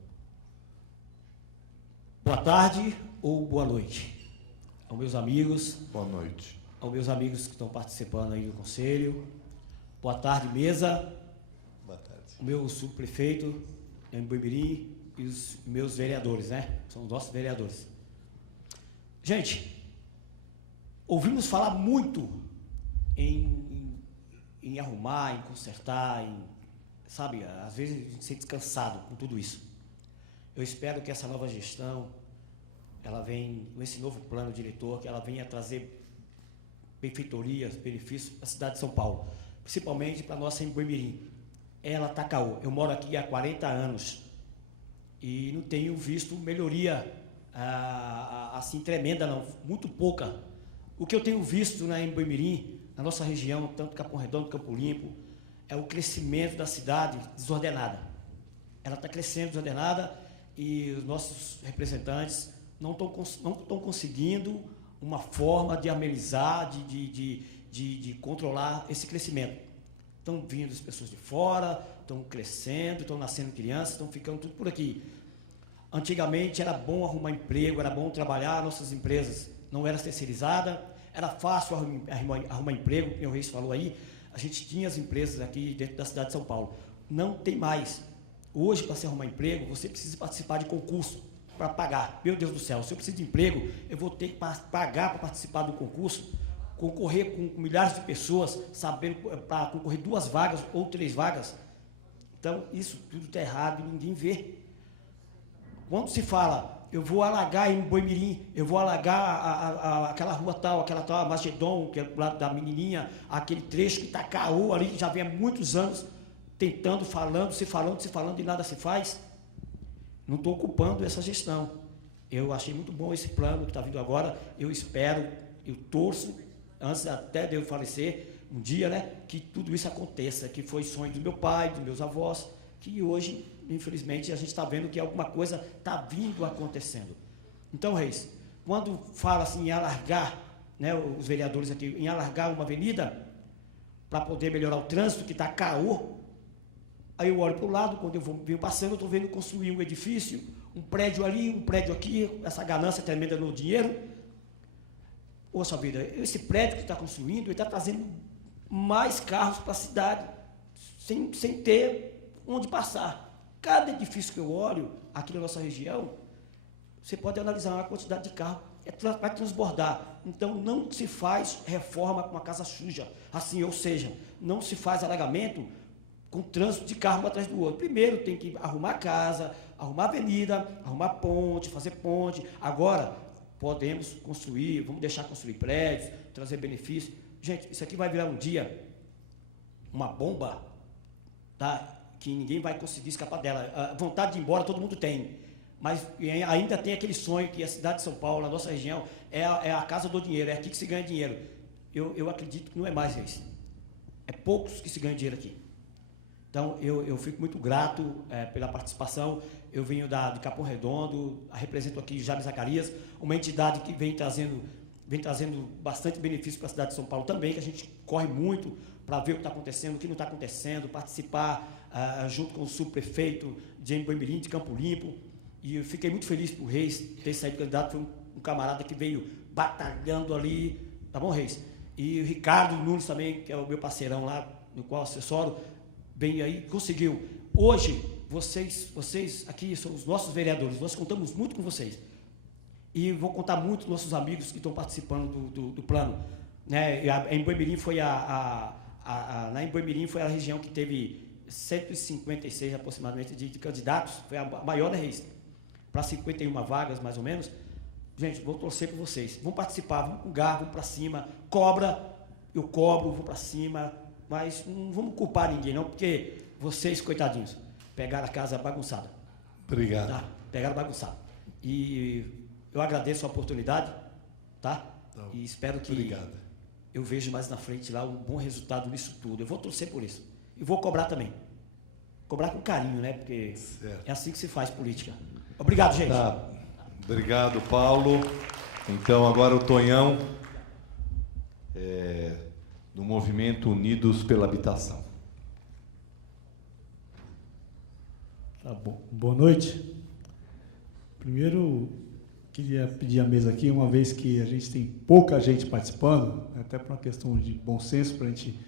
boa tarde ou boa noite aos meus amigos. Boa noite. Aos meus amigos que estão participando aí do conselho. Boa tarde, mesa. Boa tarde. O meu subprefeito, em Boimirim, e os meus vereadores, né? São os nossos vereadores. Gente, ouvimos falar muito em arrumar, em consertar, sabe, às vezes a gente se sente cansado com tudo isso. Eu espero que essa nova gestão, ela venha, com esse novo plano diretor, que ela venha trazer benfeitorias, benefícios para a cidade de São Paulo, principalmente para a nossa em Boimirim. Ela está caô. Eu moro aqui há 40 anos e não tenho visto melhoria assim tremenda, não, muito pouca. O que eu tenho visto em Boimirim, na nossa região, tanto Capão Redondo, Campo Limpo, é o crescimento da cidade desordenada. Ela está crescendo desordenada e os nossos representantes não estão conseguindo uma forma de amenizar, de controlar esse crescimento. Estão vindo as pessoas de fora, estão crescendo, estão nascendo crianças, estão ficando tudo por aqui. Antigamente era bom arrumar emprego, era bom trabalhar, nossas empresas não eram terceirizadas, era fácil arrumar emprego, como o Reis falou aí, a gente tinha as empresas aqui dentro da cidade de São Paulo. Não tem mais. Hoje, para você arrumar emprego, você precisa participar de concurso para pagar. Meu Deus do céu, se eu preciso de emprego, eu vou ter que pagar para participar do concurso, concorrer com milhares de pessoas, sabendo para concorrer 2 vagas ou 3 vagas. Então, isso tudo está errado e ninguém vê. Quando se fala, eu vou alagar em Boimirim, eu vou alagar aquela rua tal, a Magedon, que é do lado da menininha, aquele trecho que está caô ali, que já vem há muitos anos, tentando, se falando e nada se faz. Não estou ocupando essa gestão. Eu achei muito bom esse plano que está vindo agora. Eu espero, eu torço, antes até de eu falecer, um dia, né, que tudo isso aconteça, que foi sonho do meu pai, dos meus avós, que hoje, infelizmente, a gente está vendo que alguma coisa está vindo acontecendo. Então, Reis, quando fala assim em alargar, né, os vereadores aqui, em alargar uma avenida para poder melhorar o trânsito, que está caô, aí eu olho para o lado, quando eu venho passando, eu estou vendo construir um edifício, um prédio ali, um prédio aqui, essa ganância tremenda no dinheiro. Poxa vida, esse prédio que está construindo, ele está trazendo mais carros para a cidade, sem ter onde passar. Cada edifício que eu olho aqui na nossa região, você pode analisar a quantidade de carro, vai transbordar. Então, não se faz reforma com uma casa suja, assim, ou seja, não se faz alagamento com trânsito de carro um atrás do outro. Primeiro tem que arrumar a casa, arrumar a avenida, arrumar ponte, fazer ponte. Agora, podemos construir, vamos deixar construir prédios, trazer benefícios. Gente, isso aqui vai virar um dia uma bomba, tá? Que ninguém vai conseguir escapar dela. A vontade de ir embora todo mundo tem, mas ainda tem aquele sonho que a cidade de São Paulo, a nossa região, é a casa do dinheiro, é aqui que se ganha dinheiro. Eu acredito que não é mais isso. É poucos que se ganham dinheiro aqui. Então, eu fico muito grato pela participação. Eu venho de Capão Redondo, represento aqui Jaime Zacarias, uma entidade que vem trazendo bastante benefício para a cidade de São Paulo também, que a gente corre muito para ver o que está acontecendo, o que não está acontecendo, participar junto com o subprefeito de Emboimirim, de Campo Limpo. E eu fiquei muito feliz por o Reis ter saído candidato, foi um camarada que veio batalhando ali, tá bom, Reis? E o Ricardo Nunes também, que é o meu parceirão lá, no qual assessoro, bem aí, conseguiu. Hoje, vocês aqui são os nossos vereadores, nós contamos muito com vocês. E vou contar muito com nossos amigos que estão participando do plano. Né? Emboimirim foi na Emboimirim foi a região que teve 156 aproximadamente de candidatos, foi a maior da Reis, para 51 vagas, mais ou menos. Gente, vou torcer por vocês. Vamos participar, vamos com garra, vamos para cima. Cobra, eu cobro, vou para cima. Mas não vamos culpar ninguém, não, porque vocês, coitadinhos, pegaram a casa bagunçada. Obrigado. Tá? Pegaram bagunçada. E eu agradeço a oportunidade, tá? Então, e espero que eu veja mais na frente lá um bom resultado nisso tudo. Eu vou torcer por isso. E vou cobrar também. Cobrar com carinho, né? Porque é assim que se faz política. Obrigado, gente. Tá. Obrigado, Paulo. Então, agora o Tonhão, do Movimento Unidos pela Habitação. Tá bom. Boa noite. Primeiro, queria pedir a mesa aqui, uma vez que a gente tem pouca gente participando, até por uma questão de bom senso, para a gente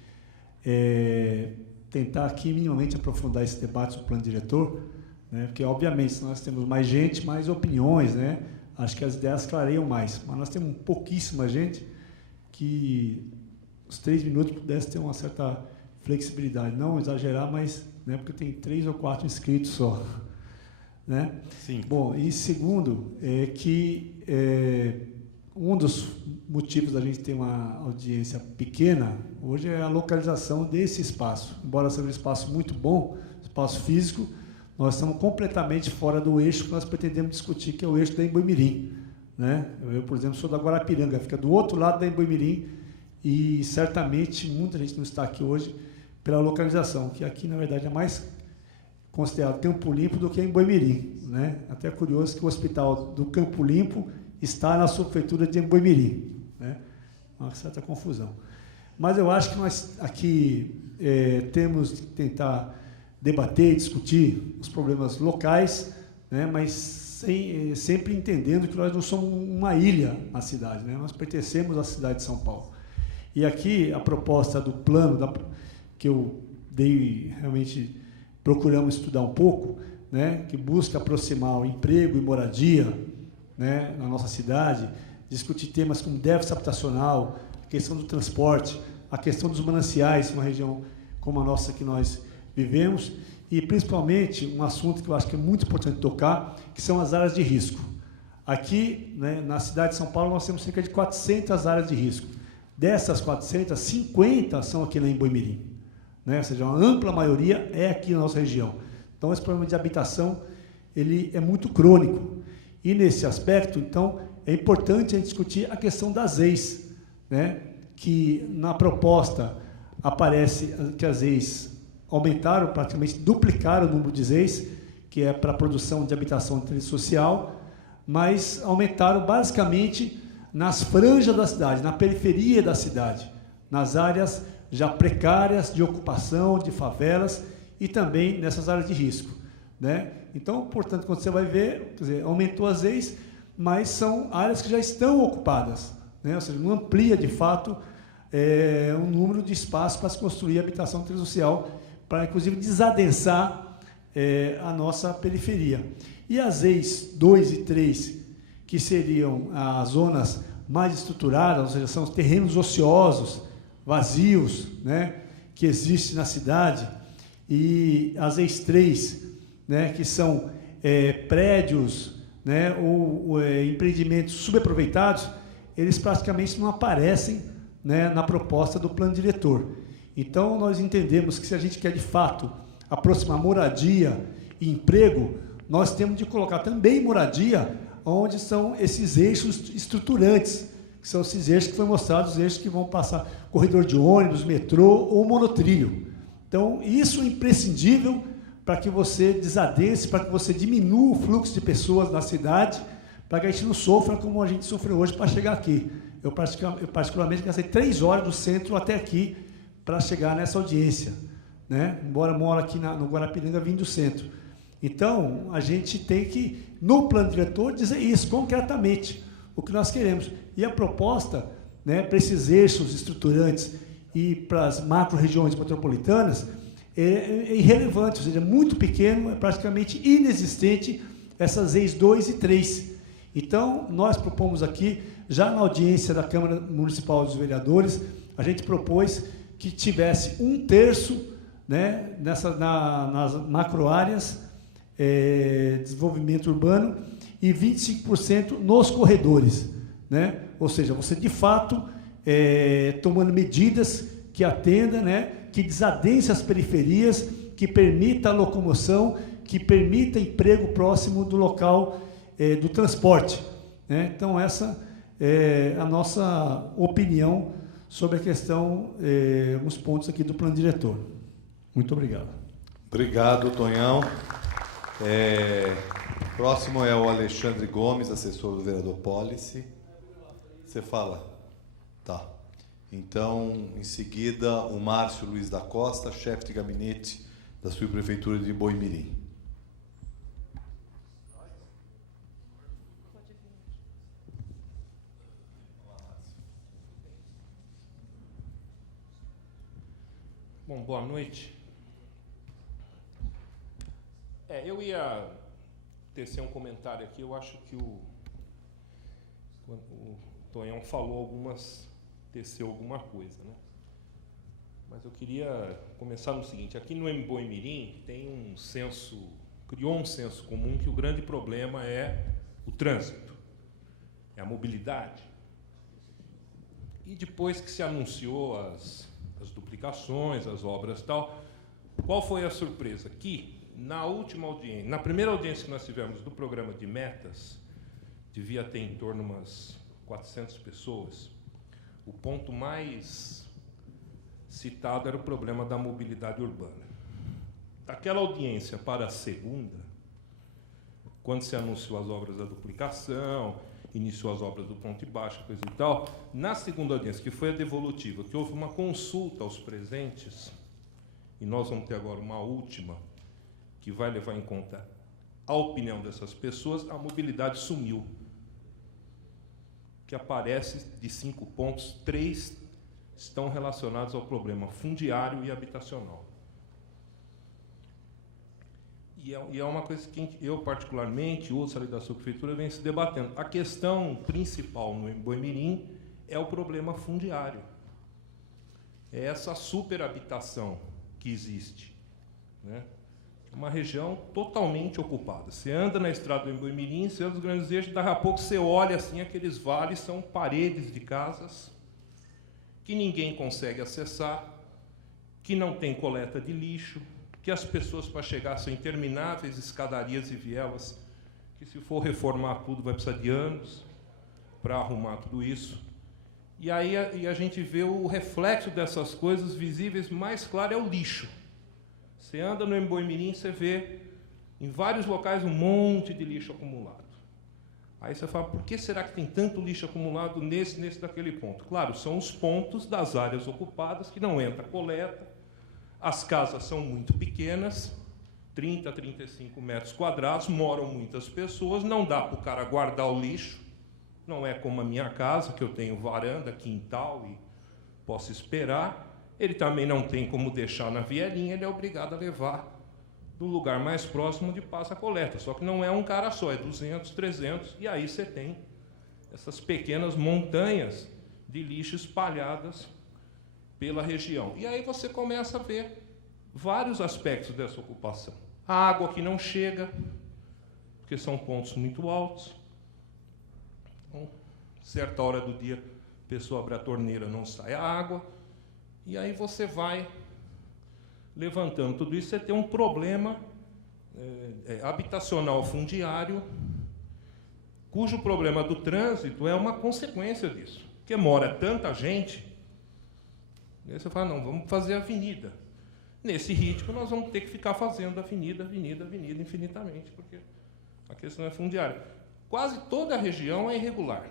tentar aqui minimamente aprofundar esse debate sobre o plano diretor, né? Porque, obviamente, se nós temos mais gente, mais opiniões, né? Acho que as ideias clareiam mais, mas nós temos pouquíssima gente que os 3 minutos pudesse ter uma certa flexibilidade, não exagerar, mas, né, porque tem 3 ou 4 inscritos só, né? Sim. Bom, e segundo, que um dos motivos da gente ter uma audiência pequena hoje é a localização desse espaço. Embora seja um espaço muito bom, espaço físico, nós estamos completamente fora do eixo que nós pretendemos discutir, que é o eixo da Emboimirim, né? Eu, por exemplo, sou da Guarapiranga, fica do outro lado da Emboimirim, e certamente muita gente não está aqui hoje pela localização, que aqui, na verdade, é mais considerado Campo Limpo do que Emboimirim, né? Até é curioso que o hospital do Campo Limpo está na subprefeitura de Emboimirim, né? Uma certa confusão. Mas eu acho que nós aqui temos que tentar debater, discutir os problemas locais, né? Mas sempre entendendo que nós não somos uma ilha na cidade, né? Nós pertencemos à cidade de São Paulo. E aqui a proposta do plano que eu dei, realmente procuramos estudar um pouco, né? Que busca aproximar o emprego e moradia, né, na nossa cidade, discutir temas como déficit habitacional, a questão do transporte, a questão dos mananciais, uma região como a nossa que nós vivemos, e principalmente um assunto que eu acho que é muito importante tocar, que são as áreas de risco. Aqui, né, na cidade de São Paulo, nós temos cerca de 400 áreas de risco. Dessas 400, 50 são aqui na Emboimirim, né? Ou seja, uma ampla maioria é aqui na nossa região. Então, esse problema de habitação ele é muito crônico. E, nesse aspecto, então, é importante a gente discutir a questão das EIs, né? Que na proposta aparece que as EIs aumentaram, praticamente duplicaram o número de EIs, que é para a produção de habitação de interesse social, mas aumentaram basicamente nas franjas da cidade, na periferia da cidade, nas áreas já precárias de ocupação, de favelas, e também nessas áreas de risco, né? Então, portanto, quando você vai ver, quer dizer, aumentou as EIs, mas são áreas que já estão ocupadas, né? Ou seja, não amplia, de fato, um número de espaços para se construir habitação social, para, inclusive, desadensar a nossa periferia. E as EIs 2 e 3, que seriam as zonas mais estruturadas, ou seja, são os terrenos ociosos, vazios, né, que existem na cidade, e as EIS-3, né, que são prédios, né, ou empreendimentos subaproveitados, eles praticamente não aparecem, né, na proposta do plano diretor. Então, nós entendemos que se a gente quer, de fato, aproximar moradia e emprego, nós temos de colocar também moradia onde são esses eixos estruturantes, que são esses eixos que foram mostrados, os eixos que vão passar corredor de ônibus, metrô ou monotrilho. Então, isso é imprescindível para que você desadense, para que você diminua o fluxo de pessoas na cidade, para que a gente não sofra como a gente sofreu hoje para chegar aqui. Eu particularmente, gastei 3 horas do centro até aqui para chegar nessa audiência, né? Embora eu moro aqui no Guarapiranga, vim do centro. Então, a gente tem que, no plano diretor, dizer isso concretamente, o que nós queremos. E a proposta, né, para esses eixos estruturantes e para as macro-regiões metropolitanas é irrelevante, ou seja, é muito pequeno, é praticamente inexistente essas EIS 2 e 3. Então, nós propomos aqui, já na audiência da Câmara Municipal dos Vereadores, a gente propôs que tivesse 1/3, né, nas macro-áreas, desenvolvimento urbano, e 25% nos corredores, né? Ou seja, você, de fato, tomando medidas que atendam, né, que desadense as periferias, que permita a locomoção, que permita emprego próximo do local do transporte, né? Então, essa é a nossa opinião sobre a questão, alguns pontos aqui do plano diretor. Muito obrigado. Obrigado, Tonhão. Próximo é o Alexandre Gomes, assessor do vereador Policy. Você fala? Tá. Então, em seguida, o Márcio Luiz da Costa, chefe de gabinete da subprefeitura de Boimirim. Bom, boa noite. Eu ia tecer um comentário aqui. Eu acho que o Tonhão falou teceu alguma coisa, né? Mas eu queria começar no seguinte: aqui no Boimirim tem criou um senso comum que o grande problema é o trânsito, é a mobilidade. E depois que se anunciou as duplicações, as obras e tal, qual foi a surpresa? Que na primeira audiência que nós tivemos do programa de metas, devia ter em torno de umas 400 pessoas. O ponto mais citado era o problema da mobilidade urbana. Daquela audiência para a segunda, quando se anunciou as obras da duplicação, iniciou as obras do ponte baixo, coisa e tal, na segunda audiência, que foi a devolutiva, que houve uma consulta aos presentes, e nós vamos ter agora uma última, que vai levar em conta a opinião dessas pessoas, a mobilidade sumiu. Que aparece de 5 pontos, 3 estão relacionados ao problema fundiário e habitacional. E é uma coisa que eu, particularmente, outros ali da subprefeitura, vem se debatendo. A questão principal no Boimirim é o problema fundiário. É essa superhabitação que existe, né? Uma região totalmente ocupada. Você anda na estrada do Boimirim, você anda nos grandes eixos, daqui a pouco você olha assim, aqueles vales são paredes de casas que ninguém consegue acessar, que não tem coleta de lixo, que as pessoas, para chegar, são intermináveis escadarias e vielas, que se for reformar tudo vai precisar de anos para arrumar tudo isso. E aí a gente vê o reflexo dessas coisas visíveis mais claro, é o lixo. Você anda no Boimirim, você vê em vários locais um monte de lixo acumulado. Aí você fala, por que será que tem tanto lixo acumulado nesse daquele ponto? Claro, são os pontos das áreas ocupadas que não entra coleta, as casas são muito pequenas, 30, 35 metros quadrados, moram muitas pessoas, não dá para o cara guardar o lixo, não é como a minha casa, que eu tenho varanda, quintal e posso esperar. Ele também não tem como deixar na vielinha, ele é obrigado a levar do lugar mais próximo onde passa a coleta. Só que não é um cara só, é 200, 300, e aí você tem essas pequenas montanhas de lixo espalhadas pela região. E aí você começa a ver vários aspectos dessa ocupação. A água que não chega, porque são pontos muito altos. Então, certa hora do dia, a pessoa abre a torneira, não sai a água. E aí você vai levantando tudo isso, você tem um problema habitacional fundiário, cujo problema do trânsito é uma consequência disso. Porque mora tanta gente, aí você fala, não, vamos fazer avenida. Nesse ritmo, nós vamos ter que ficar fazendo avenida, infinitamente, porque a questão é fundiária. Quase toda a região é irregular.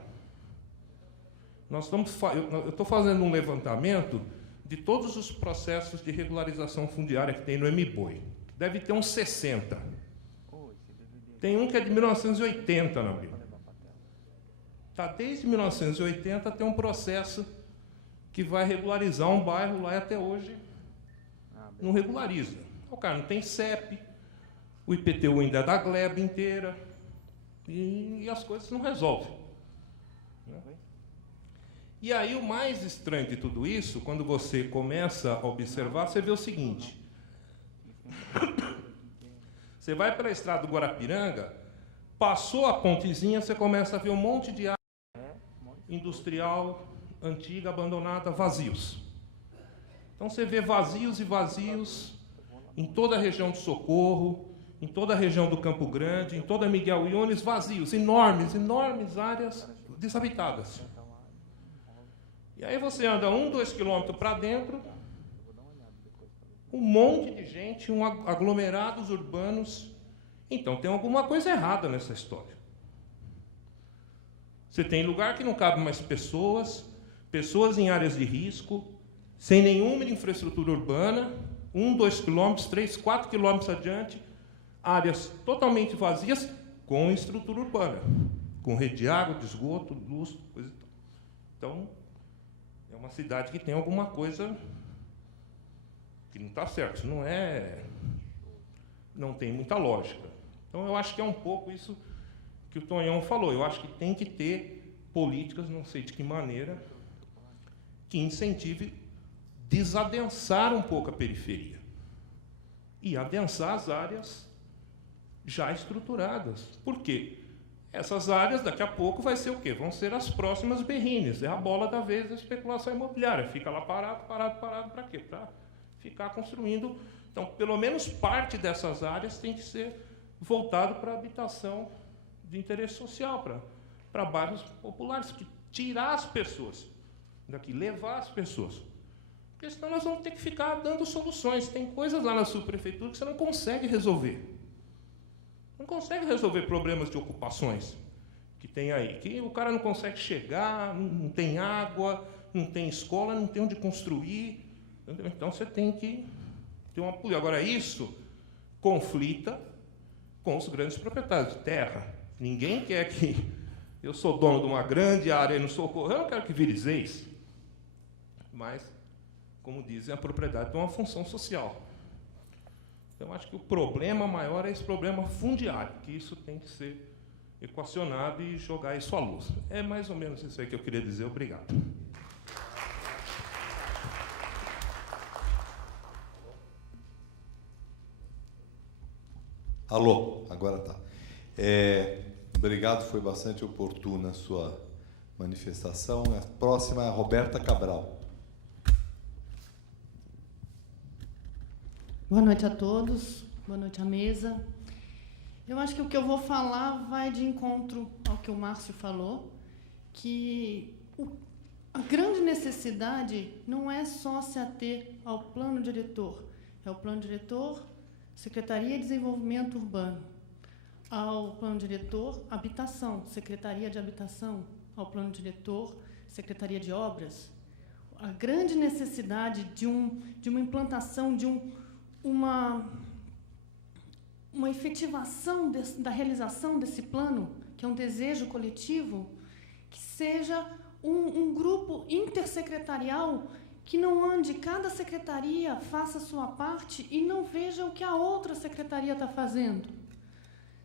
Eu estou fazendo um levantamento de todos os processos de regularização fundiária que tem no MBOI. Deve ter uns 60. Tem um que é de 1980 na Bíblia. Tá, desde 1980 tem um processo que vai regularizar um bairro lá e até hoje não regulariza. O cara não tem CEP, o IPTU ainda é da gleba inteira, e as coisas não resolvem. Né? E aí o mais estranho de tudo isso, quando você começa a observar, você vê o seguinte. Você vai pela estrada do Guarapiranga, passou a pontezinha, você começa a ver um monte de área industrial, antiga, abandonada, vazios. Então você vê vazios e vazios em toda a região do Socorro, em toda a região do Campo Grande, em toda a Miguel Yunes, vazios, enormes áreas desabitadas. E aí você anda 2 quilômetros para dentro, um monte de gente, aglomerados urbanos. Então tem alguma coisa errada nessa história. Você tem lugar que não cabe mais pessoas em áreas de risco, sem nenhuma infraestrutura urbana, 2 quilômetros, 3, 4 quilômetros adiante, áreas totalmente vazias, com estrutura urbana, com rede de água, de esgoto, luz, coisa e tal. Então, é uma cidade que tem alguma coisa que não está certo, não tem muita lógica. Então, eu acho que é um pouco isso que o Tonhão falou. Eu acho que tem que ter políticas, não sei de que maneira, que incentive desadensar um pouco a periferia e adensar as áreas já estruturadas. Por quê? Essas áreas, daqui a pouco, vai ser o quê? Vão ser as próximas berrines. É a bola da vez da especulação imobiliária. Fica lá parado para quê? Para ficar construindo. Então, pelo menos parte dessas áreas tem que ser voltado para a habitação de interesse social, para bairros populares, que tirar as pessoas daqui, levar as pessoas. Porque senão nós vamos ter que ficar dando soluções. Tem coisas lá na subprefeitura que você não consegue resolver. Não consegue resolver problemas de ocupações que tem aí. Que o cara não consegue chegar, não tem água, não tem escola, não tem onde construir. Entendeu? Então você tem que ter um apoio. Agora, isso conflita com os grandes proprietários de terra. Ninguém quer que eu sou dono de uma grande área e não Socorro, eu não quero que vire ZEIS. Mas, como dizem, a propriedade tem uma função social. Então, acho que o problema maior é esse problema fundiário, que isso tem que ser equacionado e jogar isso à luz. É mais ou menos isso aí que eu queria dizer. Obrigado. Alô, agora tá. Obrigado, foi bastante oportuna a sua manifestação. A próxima é a Roberta Cabral. Boa noite a todos, boa noite à mesa. Eu acho que o que eu vou falar vai de encontro ao que o Márcio falou, que a grande necessidade não é só se ater ao plano diretor, é o plano diretor, Secretaria de Desenvolvimento Urbano, ao plano diretor, habitação, Secretaria de Habitação, ao plano diretor, Secretaria de Obras. A grande necessidade de uma implantação, de uma efetivação da realização desse plano, que é um desejo coletivo, que seja um grupo intersecretarial que não ande, cada secretaria faça a sua parte e não veja o que a outra secretaria está fazendo.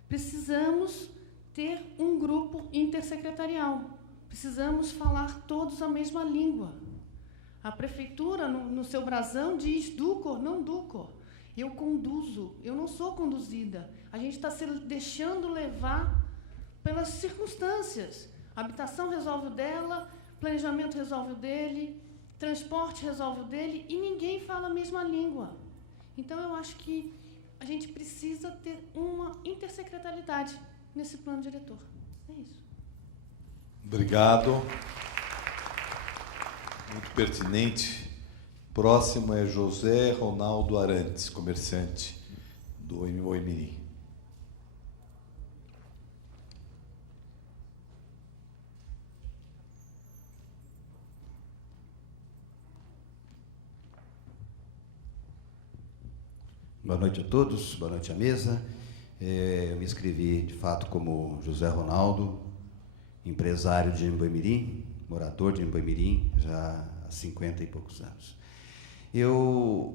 Precisamos ter um grupo intersecretarial. Precisamos falar todos a mesma língua. A prefeitura, no seu brasão, diz DUCOR, não DUCOR. Eu conduzo, eu não sou conduzida. A gente está se deixando levar pelas circunstâncias. Habitação resolve o dela, planejamento resolve o dele, transporte resolve o dele, e ninguém fala a mesma língua. Então, eu acho que a gente precisa ter uma intersecretariedade nesse plano diretor. É isso. Obrigado. Muito pertinente. Próximo é José Ronaldo Arantes, comerciante do Boimirim. Boa noite a todos, boa noite à mesa. Eu me inscrevi, de fato, como José Ronaldo, empresário de Boimirim, morador de Boimirim, já há 50 e poucos anos. Eu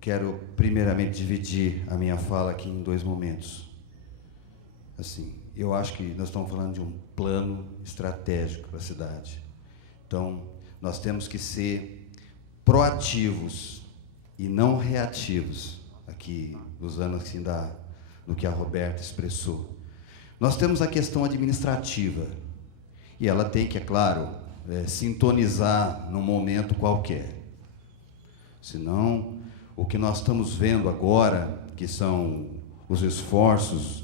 quero, primeiramente, dividir a minha fala aqui em dois momentos. Assim, eu acho que nós estamos falando de um plano estratégico para a cidade. Então, nós temos que ser proativos e não reativos, aqui usando assim no que a Roberta expressou. Nós temos a questão administrativa, e ela tem que, é claro, sintonizar num momento qualquer. Senão, o que nós estamos vendo agora, que são os esforços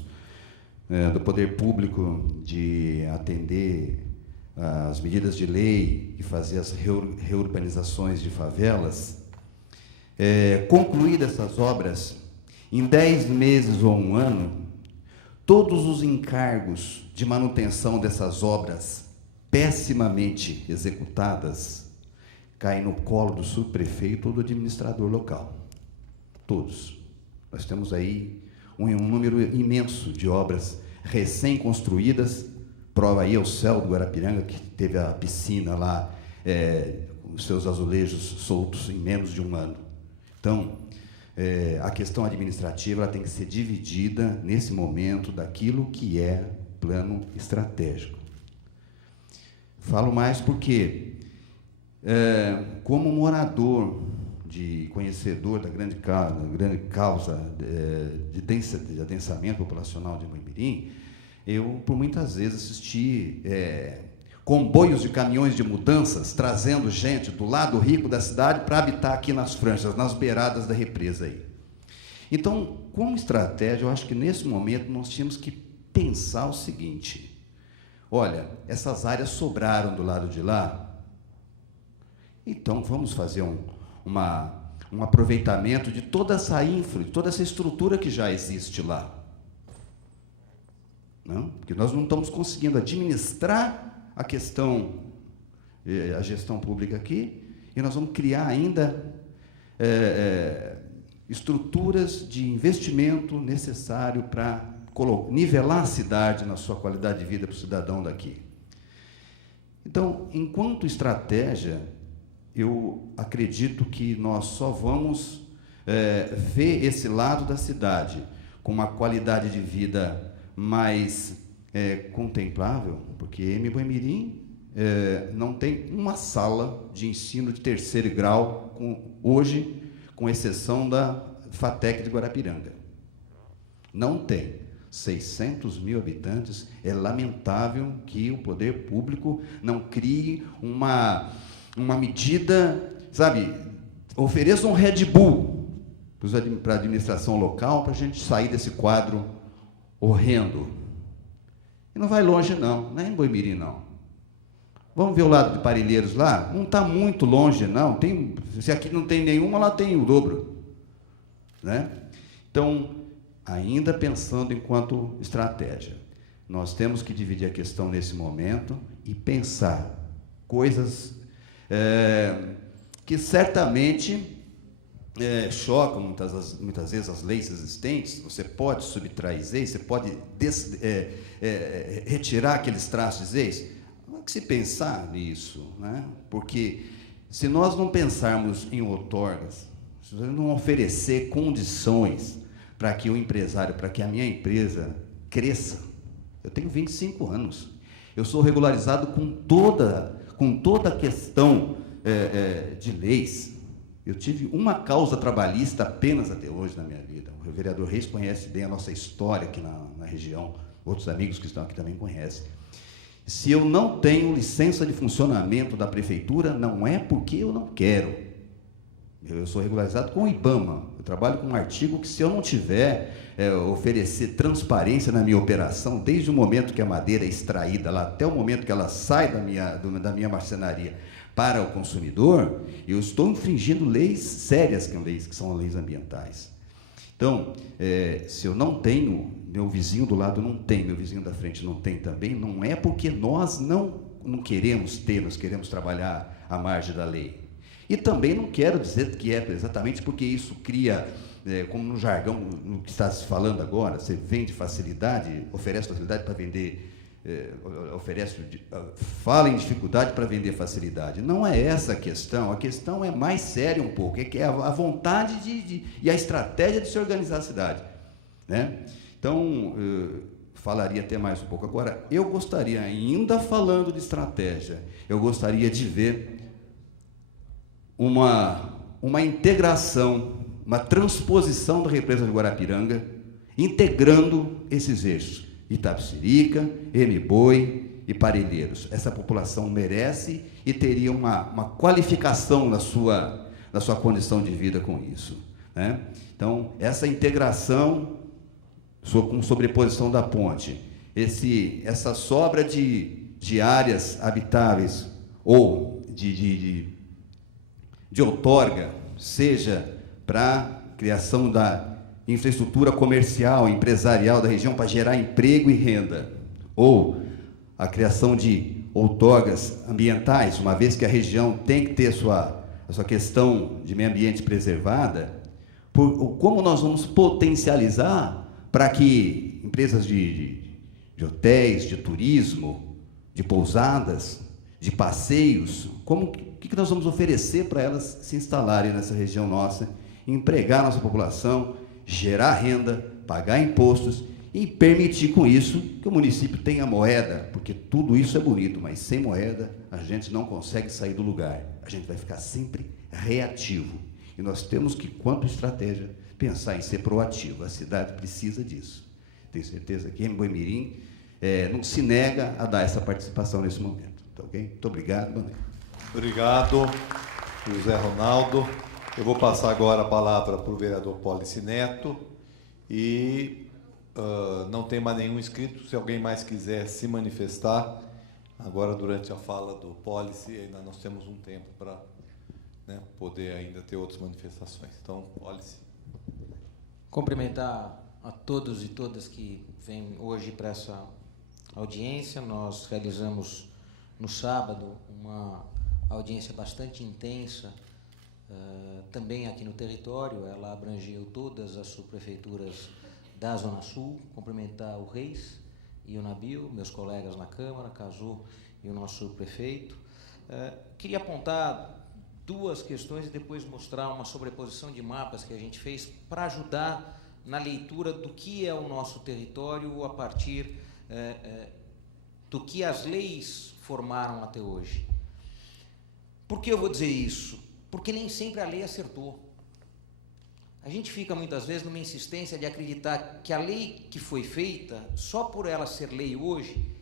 do poder público de atender as medidas de lei e fazer as reurbanizações de favelas, concluídas essas obras, em 10 meses ou um ano, todos os encargos de manutenção dessas obras pessimamente executadas caem no colo do subprefeito ou do administrador local. Todos. Nós temos aí um número imenso de obras recém-construídas. Prova aí é o céu do Guarapiranga, que teve a piscina lá, os seus azulejos soltos em menos de um ano. Então, a questão administrativa ela tem que ser dividida, nesse momento, daquilo que é plano estratégico. Falo mais porque, como morador, conhecedor da grande causa de adensamento populacional de Boimirim, eu, por muitas vezes, assisti comboios de caminhões de mudanças, trazendo gente do lado rico da cidade para habitar aqui nas franjas, nas beiradas da represa aí. Então, como estratégia, eu acho que nesse momento nós tínhamos que pensar o seguinte: olha, essas áreas sobraram do lado de lá, então vamos fazer um aproveitamento de toda essa infra, de toda essa estrutura que já existe lá. Não? Porque nós não estamos conseguindo administrar a questão, a gestão pública aqui, e nós vamos criar ainda estruturas de investimento necessário para nivelar a cidade na sua qualidade de vida para o cidadão daqui. Então, enquanto estratégia, eu acredito que nós só vamos ver esse lado da cidade com uma qualidade de vida mais contemplável, porque Boimirim não tem uma sala de ensino de 3º grau hoje, com exceção da FATEC de Guarapiranga. Não tem. 600 mil habitantes, é lamentável que o poder público não crie uma medida, sabe, ofereça um Red Bull para a administração local, para a gente sair desse quadro horrendo. E não vai longe, não é em Boimirim, não. Vamos ver o lado de Parelheiros lá? Não está muito longe, não. Se aqui não tem nenhuma, lá tem o dobro. Né? Então, ainda pensando enquanto estratégia, nós temos que dividir a questão nesse momento e pensar coisas que certamente chocam muitas vezes as leis existentes. Você pode subtrair ex, você pode retirar aqueles traços ex. Não é que se pensar nisso, né? Porque se nós não pensarmos em outorgas, se nós não oferecer condições para que o empresário, para que a minha empresa cresça, eu tenho 25 anos, eu sou regularizado com toda a questão de leis. Eu tive uma causa trabalhista apenas até hoje na minha vida. O vereador Reis conhece bem a nossa história aqui na região, outros amigos que estão aqui também conhecem. Se eu não tenho licença de funcionamento da prefeitura, não é porque eu não quero. Eu sou regularizado com o IBAMA. Eu trabalho com um artigo que, se eu não tiver oferecer transparência na minha operação, desde o momento que a madeira é extraída lá até o momento que ela sai da minha marcenaria para o consumidor, eu estou infringindo leis sérias, que são leis ambientais. Então, se eu não tenho, meu vizinho do lado não tem, meu vizinho da frente não tem também, não é porque nós não queremos ter, nós queremos trabalhar à margem da lei. E também não quero dizer que é exatamente porque isso cria, como no jargão, no que está se falando agora, você vende facilidade, oferece facilidade para vender, fala em dificuldade para vender facilidade. Não é essa a questão é mais séria um pouco, é a vontade e a estratégia de se organizar a cidade, né? Então, falaria até mais um pouco. Agora, eu gostaria, ainda falando de estratégia, eu gostaria de ver uma integração, uma transposição da represa de Guarapiranga, integrando esses eixos, Itapecerica, Emiboi e Parelheiros. Essa população merece e teria uma qualificação na sua condição de vida com isso, né? Então, essa integração com sobreposição da ponte, essa sobra de áreas habitáveis ou de outorga, seja para criação da infraestrutura comercial, empresarial da região para gerar emprego e renda, ou a criação de outorgas ambientais, uma vez que a região tem que ter a sua questão de meio ambiente preservada, como nós vamos potencializar para que empresas de hotéis, de turismo, de pousadas, de passeios, o que nós vamos oferecer para elas se instalarem nessa região nossa, empregar nossa população, gerar renda, pagar impostos e permitir com isso que o município tenha moeda, porque tudo isso é bonito, mas sem moeda a gente não consegue sair do lugar, a gente vai ficar sempre reativo. E nós temos que, quanto estratégia, pensar em ser proativo. A cidade precisa disso. Tenho certeza que em Boimirim não se nega a dar essa participação nesse momento. Tá ok? Muito obrigado. Boa noite. Obrigado, José Ronaldo. Eu vou passar agora a palavra para o vereador Pólice Neto e não tem mais nenhum inscrito. Se alguém mais quiser se manifestar, agora durante a fala do Pólice, ainda nós temos um tempo para poder ainda ter outras manifestações. Então, Pólice. Cumprimentar a todos e todas que vêm hoje para essa audiência. Nós realizamos no sábado uma audiência bastante intensa, também aqui no território. Ela abrangeu todas as subprefeituras da Zona Sul. Cumprimentar o Reis e o Nabil, meus colegas na Câmara, Cazu e o nosso subprefeito. Queria apontar duas questões e depois mostrar uma sobreposição de mapas que a gente fez para ajudar na leitura do que é o nosso território a partir do que as leis formaram até hoje. Por que eu vou dizer isso? Porque nem sempre a lei acertou. A gente fica muitas vezes numa insistência de acreditar que a lei que foi feita, só por ela ser lei hoje,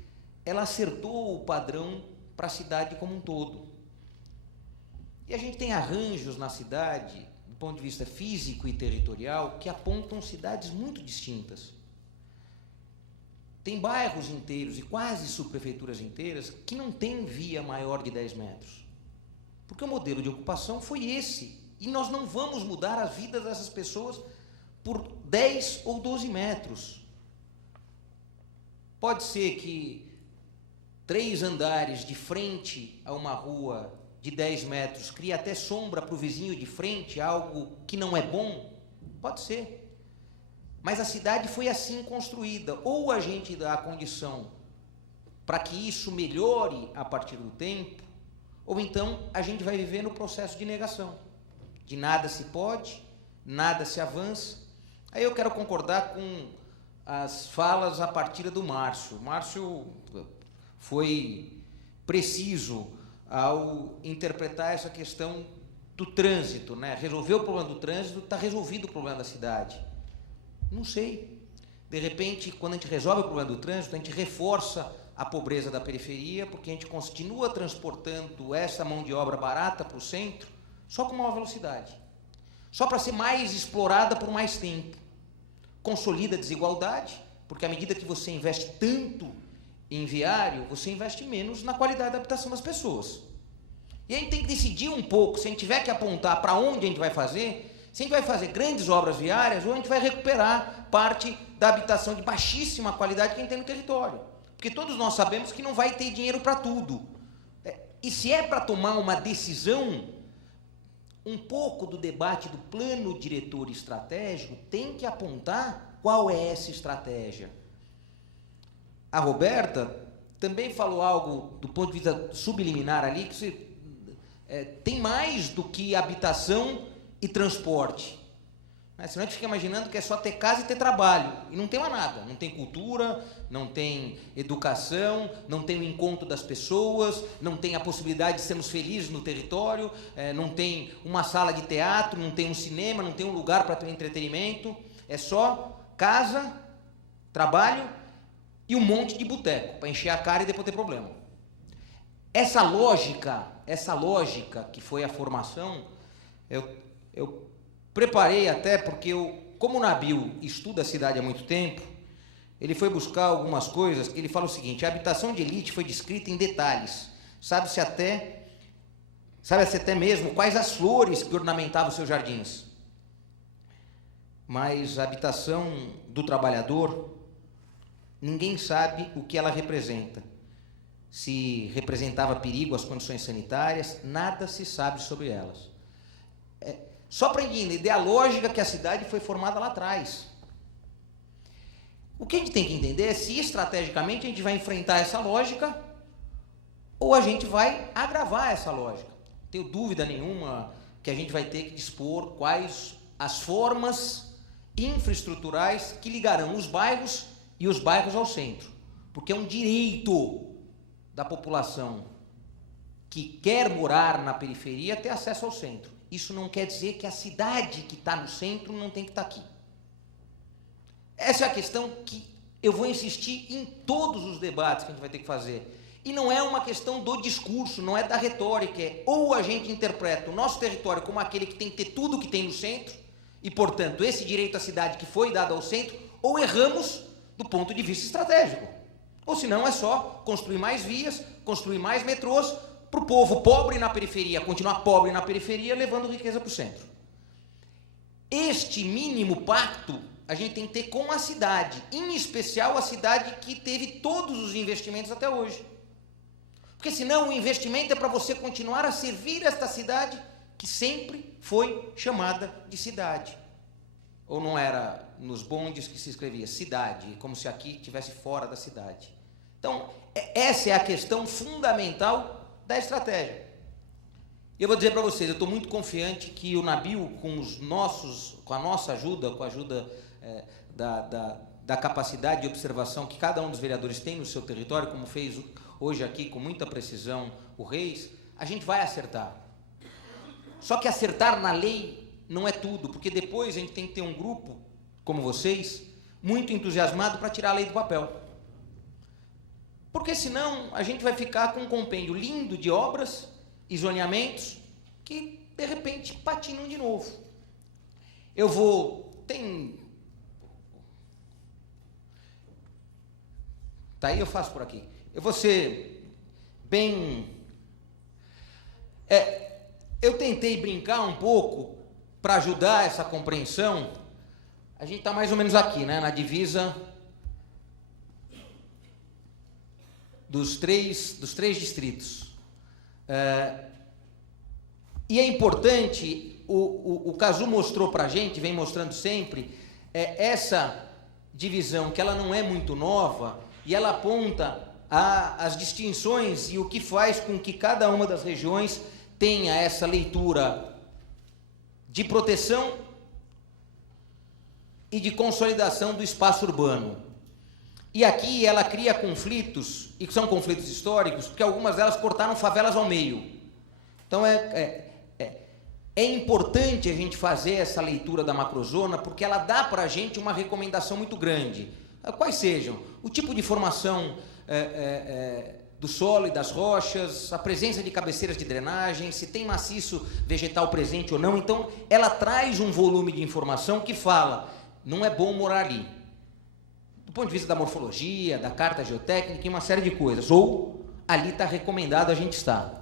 ela acertou o padrão para a cidade como um todo. E a gente tem arranjos na cidade, do ponto de vista físico e territorial, que apontam cidades muito distintas. Tem bairros inteiros e quase subprefeituras inteiras que não têm via maior de 10 metros. Porque o modelo de ocupação foi esse. E nós não vamos mudar a vida dessas pessoas por 10 ou 12 metros. Pode ser que 3 andares de frente a uma rua de 10 metros cria até sombra para o vizinho de frente, algo que não é bom? Pode ser. Mas a cidade foi assim construída. Ou a gente dá a condição para que isso melhore a partir do tempo, ou então a gente vai viver no processo de negação, de nada se pode, nada se avança. Aí eu quero concordar com as falas a partir do Márcio. O Márcio foi preciso ao interpretar essa questão do trânsito, né? Resolver o problema do trânsito, está resolvido o problema da cidade. Não sei. De repente, quando a gente resolve o problema do trânsito, a gente reforça a pobreza da periferia, porque a gente continua transportando essa mão de obra barata para o centro, só com maior velocidade. Só para ser mais explorada por mais tempo. Consolida a desigualdade, porque à medida que você investe tanto em viário, você investe menos na qualidade da habitação das pessoas. E a gente tem que decidir um pouco, se a gente tiver que apontar para onde a gente vai fazer, se a gente vai fazer grandes obras viárias ou a gente vai recuperar parte da habitação de baixíssima qualidade que a gente tem no território. Porque todos nós sabemos que não vai ter dinheiro para tudo. E se é para tomar uma decisão, um pouco do debate do plano diretor estratégico tem que apontar qual é essa estratégia. A Roberta também falou algo do ponto de vista subliminar ali, que você, tem mais do que habitação e transporte. Senão a gente fica imaginando que é só ter casa e ter trabalho, e não tem mais nada. Não tem cultura, não tem educação, não tem o encontro das pessoas, não tem a possibilidade de sermos felizes no território, não tem uma sala de teatro, não tem um cinema, não tem um lugar para ter um entretenimento. É só casa, trabalho e um monte de boteco para encher a cara e depois ter problema. Essa lógica que foi a formação, eu preparei até porque como o Nabil estuda a cidade há muito tempo, ele foi buscar algumas coisas, que ele fala o seguinte: a habitação de elite foi descrita em detalhes, sabe-se até mesmo quais as flores que ornamentavam os seus jardins. Mas a habitação do trabalhador, ninguém sabe o que ela representa. Se representava perigo às condições sanitárias, nada se sabe sobre elas. Só para entender a lógica que a cidade foi formada lá atrás. O que a gente tem que entender é se estrategicamente a gente vai enfrentar essa lógica ou a gente vai agravar essa lógica. Não tenho dúvida nenhuma que a gente vai ter que dispor quais as formas infraestruturais que ligarão os bairros e os bairros ao centro. Porque é um direito da população que quer morar na periferia ter acesso ao centro. Isso não quer dizer que a cidade que está no centro não tem que estar aqui. Essa é a questão que eu vou insistir em todos os debates que a gente vai ter que fazer. E não é uma questão do discurso, não é da retórica. Ou a gente interpreta o nosso território como aquele que tem que ter tudo que tem no centro, e, portanto, esse direito à cidade que foi dado ao centro, ou erramos do ponto de vista estratégico. Ou senão é só construir mais vias, construir mais metrôs, para o povo pobre na periferia continuar pobre na periferia, levando riqueza para o centro. Este mínimo pacto a gente tem que ter com a cidade, em especial a cidade que teve todos os investimentos até hoje. Porque senão o investimento é para você continuar a servir esta cidade que sempre foi chamada de cidade. Ou não era nos bondes que se escrevia cidade, como se aqui estivesse fora da cidade. Então, essa é a questão fundamental da estratégia. Eu vou dizer para vocês, eu estou muito confiante que o Nabil, com a nossa ajuda, com a ajuda da capacidade de observação que cada um dos vereadores tem no seu território, como fez hoje aqui com muita precisão o Reis, a gente vai acertar. Só que acertar na lei não é tudo, porque depois a gente tem que ter um grupo, como vocês, muito entusiasmado para tirar a lei do papel. Porque senão a gente vai ficar com um compêndio lindo de obras e zoneamentos que, de repente, patinam de novo. Tá aí, eu faço por aqui. Eu vou ser bem... eu tentei brincar um pouco para ajudar essa compreensão. A gente está mais ou menos aqui, né, na divisa dos três distritos. E é importante, o Cazu mostrou para a gente, vem mostrando sempre, essa divisão, que ela não é muito nova, e ela aponta as distinções e o que faz com que cada uma das regiões tenha essa leitura de proteção e de consolidação do espaço urbano. E aqui ela cria conflitos, e que são conflitos históricos, porque algumas delas cortaram favelas ao meio. Então é importante a gente fazer essa leitura da macrozona, porque ela dá para a gente uma recomendação muito grande. Quais sejam? O tipo de formação do solo e das rochas, a presença de cabeceiras de drenagem, se tem maciço vegetal presente ou não. Então, ela traz um volume de informação que fala, não é bom morar ali. Do ponto de vista da morfologia, da carta geotécnica e uma série de coisas. Ou, ali está recomendado a gente estar.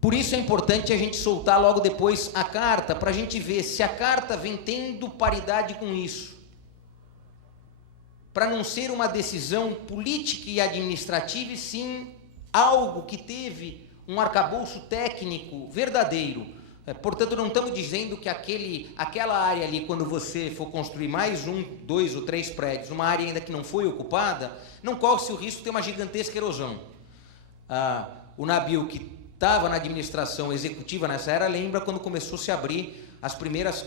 Por isso é importante a gente soltar logo depois a carta, para a gente ver se a carta vem tendo paridade com isso. Para não ser uma decisão política e administrativa, e sim algo que teve um arcabouço técnico verdadeiro. Portanto, não estamos dizendo que aquela área ali, quando você for construir mais 1, 2 ou 3 prédios, uma área ainda que não foi ocupada, não corre-se o risco de ter uma gigantesca erosão. O Nabil, que estava na administração executiva nessa era, lembra quando começou a se abrir as primeiras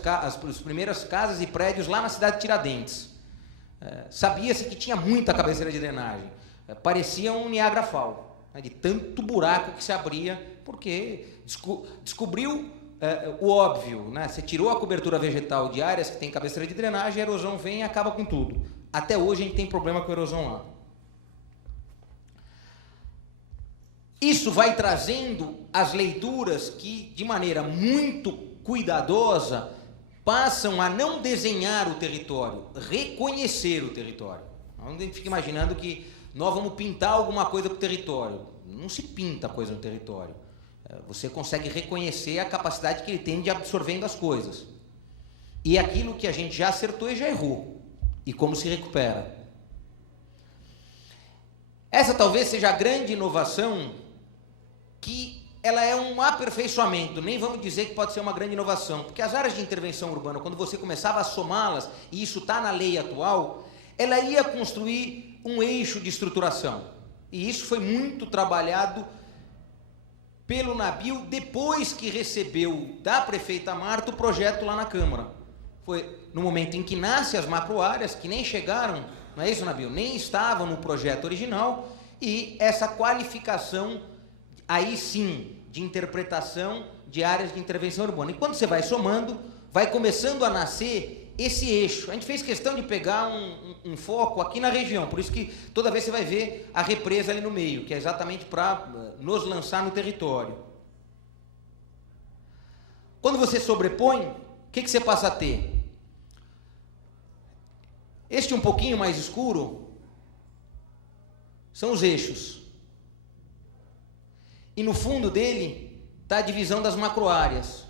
casas e prédios lá na cidade de Tiradentes. Sabia-se que tinha muita cabeceira de drenagem. Parecia um Niagara Falls, né, de tanto buraco que se abria, porque descobriu o óbvio, né? Você tirou a cobertura vegetal de áreas que tem cabeceira de drenagem, a erosão vem e acaba com tudo. Até hoje a gente tem problema com a erosão lá. Isso vai trazendo as leituras que, de maneira muito cuidadosa, passam a não desenhar o território, reconhecer o território. A gente fica imaginando que nós vamos pintar alguma coisa para o território. Não se pinta coisa no território. Você consegue reconhecer a capacidade que ele tem de absorvendo as coisas. E aquilo que a gente já acertou e já errou. E como se recupera. Essa talvez seja a grande inovação, que ela é um aperfeiçoamento, nem vamos dizer que pode ser uma grande inovação, porque as áreas de intervenção urbana, quando você começava a somá-las, e isso está na lei atual, ela ia construir um eixo de estruturação. E isso foi muito trabalhado pelo Nabil, depois que recebeu da prefeita Marta o projeto lá na Câmara. Foi no momento em que nascem as macroáreas, que nem chegaram, não é isso, Nabil? Nem estavam no projeto original, e essa qualificação, aí sim, de interpretação de áreas de intervenção urbana. E quando você vai somando, vai começando a nascer esse eixo. A gente fez questão de pegar um foco aqui na região, por isso que toda vez você vai ver a represa ali no meio, que é exatamente para nos lançar no território. Quando você sobrepõe, o que você passa a ter? Este um pouquinho mais escuro são os eixos. E no fundo dele está a divisão das macroáreas.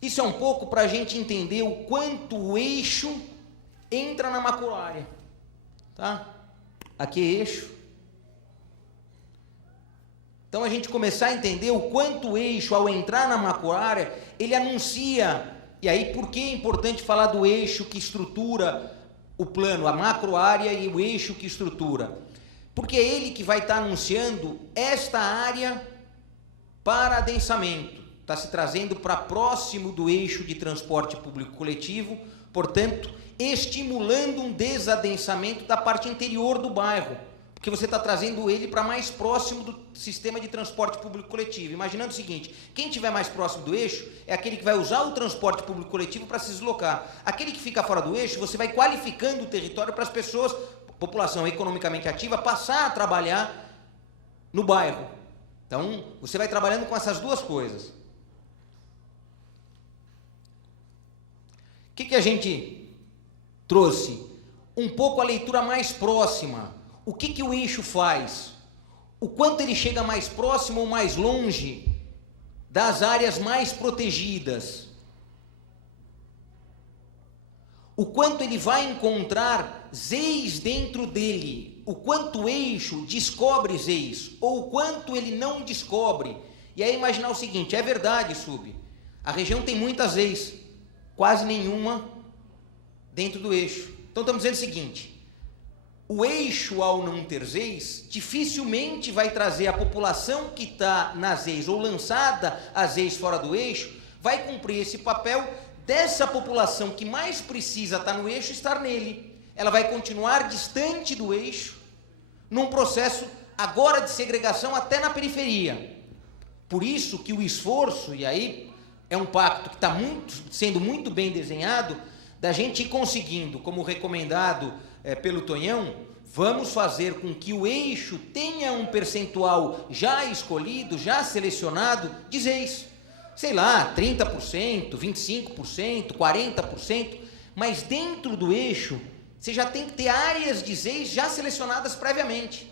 Isso é um pouco para a gente entender o quanto o eixo entra na macroárea. Tá? Aqui é eixo. Então a gente começar a entender o quanto o eixo, ao entrar na macroárea, ele anuncia. E aí, por que é importante falar do eixo que estrutura o plano, a macroárea e o eixo que estrutura? Porque é ele que vai estar anunciando esta área para adensamento. Está se trazendo para próximo do eixo de transporte público coletivo, portanto, estimulando um desadensamento da parte interior do bairro, porque você está trazendo ele para mais próximo do sistema de transporte público coletivo. Imaginando o seguinte, quem estiver mais próximo do eixo é aquele que vai usar o transporte público coletivo para se deslocar. Aquele que fica fora do eixo, você vai qualificando o território para as pessoas, população economicamente ativa, passar a trabalhar no bairro. Então, você vai trabalhando com essas duas coisas. O que a gente trouxe? Um pouco a leitura mais próxima. O que o eixo faz? O quanto ele chega mais próximo ou mais longe das áreas mais protegidas? O quanto ele vai encontrar ZEIs dentro dele? O quanto o eixo descobre ZEIs? Ou o quanto ele não descobre? E aí imaginar o seguinte, é verdade, Sub, a região tem muitas ZEIs, quase nenhuma dentro do eixo. Então estamos dizendo o seguinte, o eixo, ao não ter ZEIs, dificilmente vai trazer a população que está nas ZEIs ou lançada às ZEIs fora do eixo, vai cumprir esse papel dessa população que mais precisa estar no eixo, estar nele. Ela vai continuar distante do eixo, num processo agora de segregação até na periferia. Por isso que o esforço, e aí é um pacto que está sendo muito bem desenhado, da gente ir conseguindo, como recomendado pelo Tonhão, vamos fazer com que o eixo tenha um percentual já escolhido, já selecionado de ZEIs. Sei lá, 30%, 25%, 40%, mas dentro do eixo você já tem que ter áreas de ZEIs já selecionadas previamente.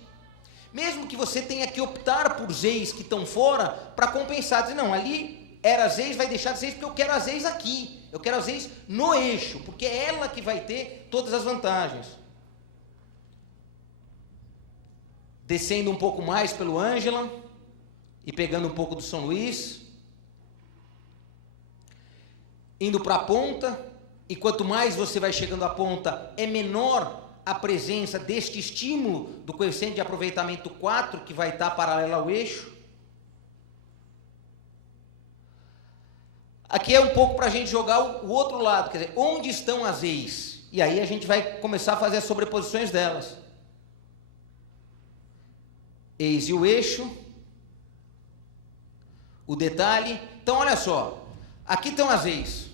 Mesmo que você tenha que optar por ZEIs que estão fora para compensar, dizer, não, ali era ZEIs, vai deixar de ZEIs porque eu quero as ZEIs aqui, eu quero as ZEIs no eixo, porque é ela que vai ter todas as vantagens. Descendo um pouco mais pelo Ângela e pegando um pouco do São Luís, indo para a ponta, e quanto mais você vai chegando à ponta, é menor a presença deste estímulo do coeficiente de aproveitamento 4, que vai estar paralelo ao eixo. Aqui é um pouco para a gente jogar o outro lado, quer dizer, onde estão as ZEIs? E aí a gente vai começar a fazer as sobreposições delas. Eis e o eixo, o detalhe. Então, olha só, aqui estão as ZEIs.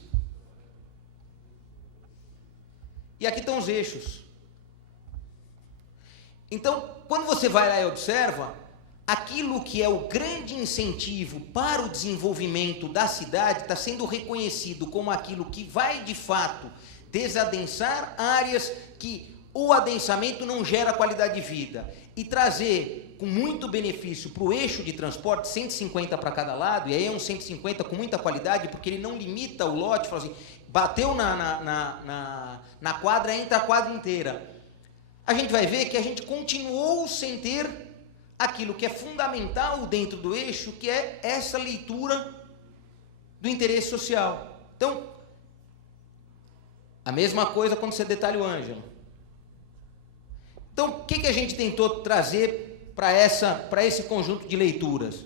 E aqui estão os eixos. Então, quando você vai lá e observa, aquilo que é o grande incentivo para o desenvolvimento da cidade está sendo reconhecido como aquilo que vai, de fato, desadensar áreas que o adensamento não gera qualidade de vida e trazer com muito benefício para o eixo de transporte, 150 para cada lado, e aí é um 150 com muita qualidade, porque ele não limita o lote, fala assim, bateu na quadra, entra a quadra inteira. A gente vai ver que a gente continuou sem ter aquilo que é fundamental dentro do eixo, que é essa leitura do interesse social. Então, a mesma coisa quando você detalha o Ângelo. Então, o que a gente tentou trazer para esse conjunto de leituras?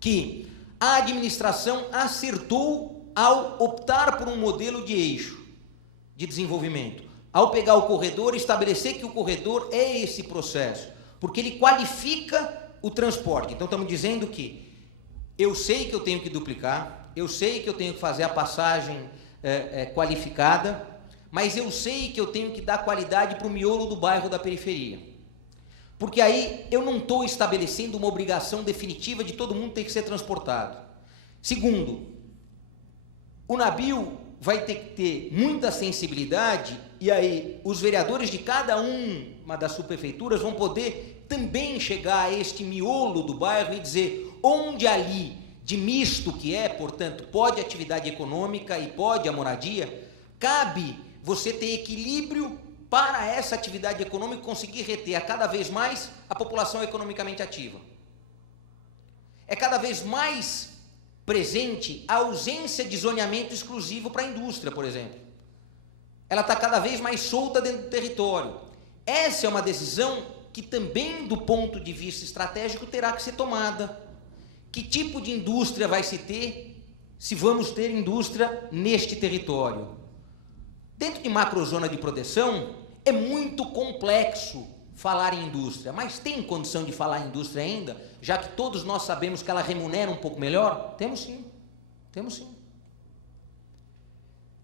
Que a administração acertou ao optar por um modelo de eixo de desenvolvimento. Ao pegar o corredor e estabelecer que o corredor é esse processo, porque ele qualifica o transporte. Então, estamos dizendo que eu sei que eu tenho que duplicar, eu sei que eu tenho que fazer a passagem qualificada, mas eu sei que eu tenho que dar qualidade para o miolo do bairro da periferia. Porque aí eu não estou estabelecendo uma obrigação definitiva de todo mundo ter que ser transportado. Segundo, o Nabil vai ter que ter muita sensibilidade, e aí os vereadores de cada uma das subprefeituras vão poder também chegar a este miolo do bairro e dizer onde ali, de misto que é, portanto, pode atividade econômica e pode a moradia, cabe você ter equilíbrio para essa atividade econômica conseguir reter a cada vez mais a população economicamente ativa. É cada vez mais presente a ausência de zoneamento exclusivo para a indústria, por exemplo. Ela está cada vez mais solta dentro do território. Essa é uma decisão que também, do ponto de vista estratégico, terá que ser tomada. Que tipo de indústria vai se ter, se vamos ter indústria neste território? Dentro de macrozona de proteção, é muito complexo falar em indústria, mas tem condição de falar em indústria ainda, já que todos nós sabemos que ela remunera um pouco melhor? Temos sim, temos sim.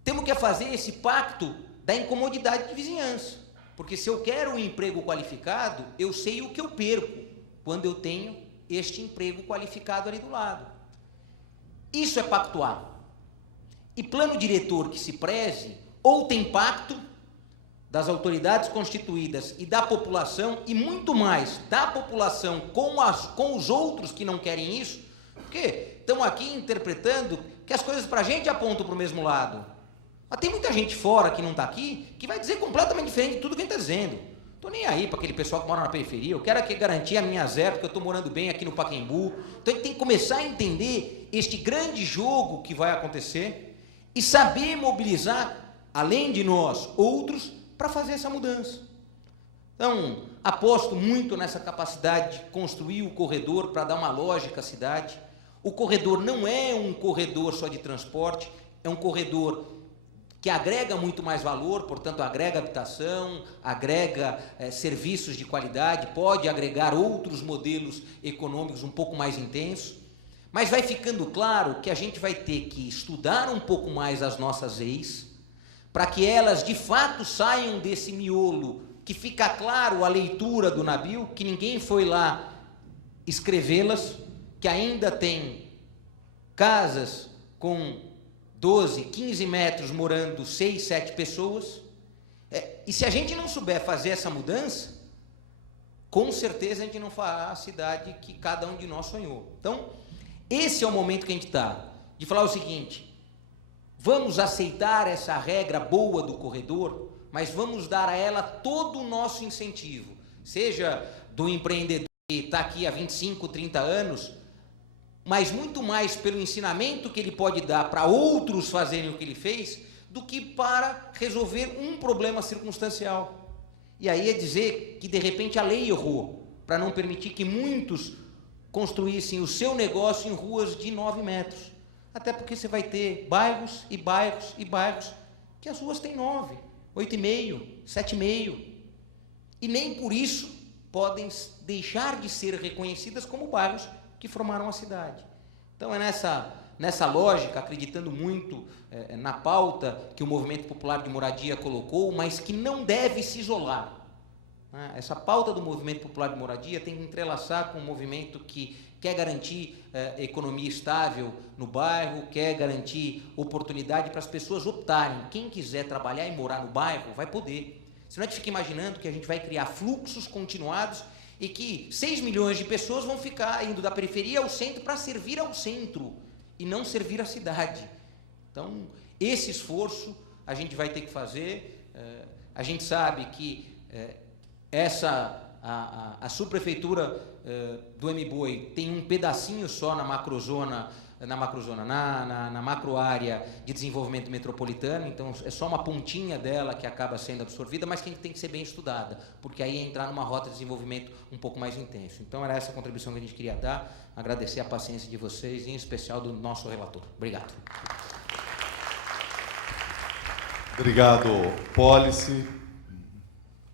Temos que fazer esse pacto da incomodidade de vizinhança, porque se eu quero um emprego qualificado, eu sei o que eu perco quando eu tenho este emprego qualificado ali do lado. Isso é pactuar. E plano diretor que se preze, ou tem pacto das autoridades constituídas e da população, e muito mais da população com os outros que não querem isso, porque estão aqui interpretando que as coisas para a gente apontam para o mesmo lado. Mas tem muita gente fora que não está aqui, que vai dizer completamente diferente de tudo que a gente está dizendo. Estou nem aí para aquele pessoal que mora na periferia, eu quero aqui garantir a minha zero, porque eu estou morando bem aqui no Pacaembu. Então a gente tem que começar a entender este grande jogo que vai acontecer e saber mobilizar, além de nós, outros, para fazer essa mudança. Então, aposto muito nessa capacidade de construir o corredor para dar uma lógica à cidade. O corredor não é um corredor só de transporte, é um corredor que agrega muito mais valor, portanto, agrega habitação, agrega serviços de qualidade, pode agregar outros modelos econômicos um pouco mais intensos, mas vai ficando claro que a gente vai ter que estudar um pouco mais as nossas leis, para que elas, de fato, saiam desse miolo, que fica claro a leitura do Nabil, que ninguém foi lá escrevê-las, que ainda tem casas com 12, 15 metros morando 6, 7 pessoas, e se a gente não souber fazer essa mudança, com certeza a gente não fará a cidade que cada um de nós sonhou. Então, esse é o momento que a gente está, de falar o seguinte: vamos aceitar essa regra boa do corredor, mas vamos dar a ela todo o nosso incentivo, seja do empreendedor que está aqui há 25, 30 anos, mas muito mais pelo ensinamento que ele pode dar para outros fazerem o que ele fez, do que para resolver um problema circunstancial. E aí é dizer que, de repente, a lei errou, para não permitir que muitos construíssem o seu negócio em ruas de 9 metros. Até porque você vai ter bairros e bairros e bairros que as ruas têm 9, 8,5, 7,5. E nem por isso podem deixar de ser reconhecidas como bairros que formaram a cidade. Então, é nessa lógica, acreditando muito na pauta que o Movimento Popular de Moradia colocou, mas que não deve se isolar. Essa pauta do Movimento Popular de Moradia tem que entrelaçar com um movimento que quer garantir economia estável no bairro, quer garantir oportunidade para as pessoas optarem. Quem quiser trabalhar e morar no bairro vai poder. Senão a gente fica imaginando que a gente vai criar fluxos continuados e que 6 milhões de pessoas vão ficar indo da periferia ao centro para servir ao centro e não servir à cidade. Então, esse esforço a gente vai ter que fazer. A gente sabe que a subprefeitura do MBoi tem um pedacinho só na macrozona, na macroárea de desenvolvimento metropolitano, então é só uma pontinha dela que acaba sendo absorvida, mas que tem que ser bem estudada, porque aí é entrar numa rota de desenvolvimento um pouco mais intenso. Então era essa a contribuição que a gente queria dar, agradecer a paciência de vocês, em especial do nosso relator. Obrigado. Obrigado, Pólice.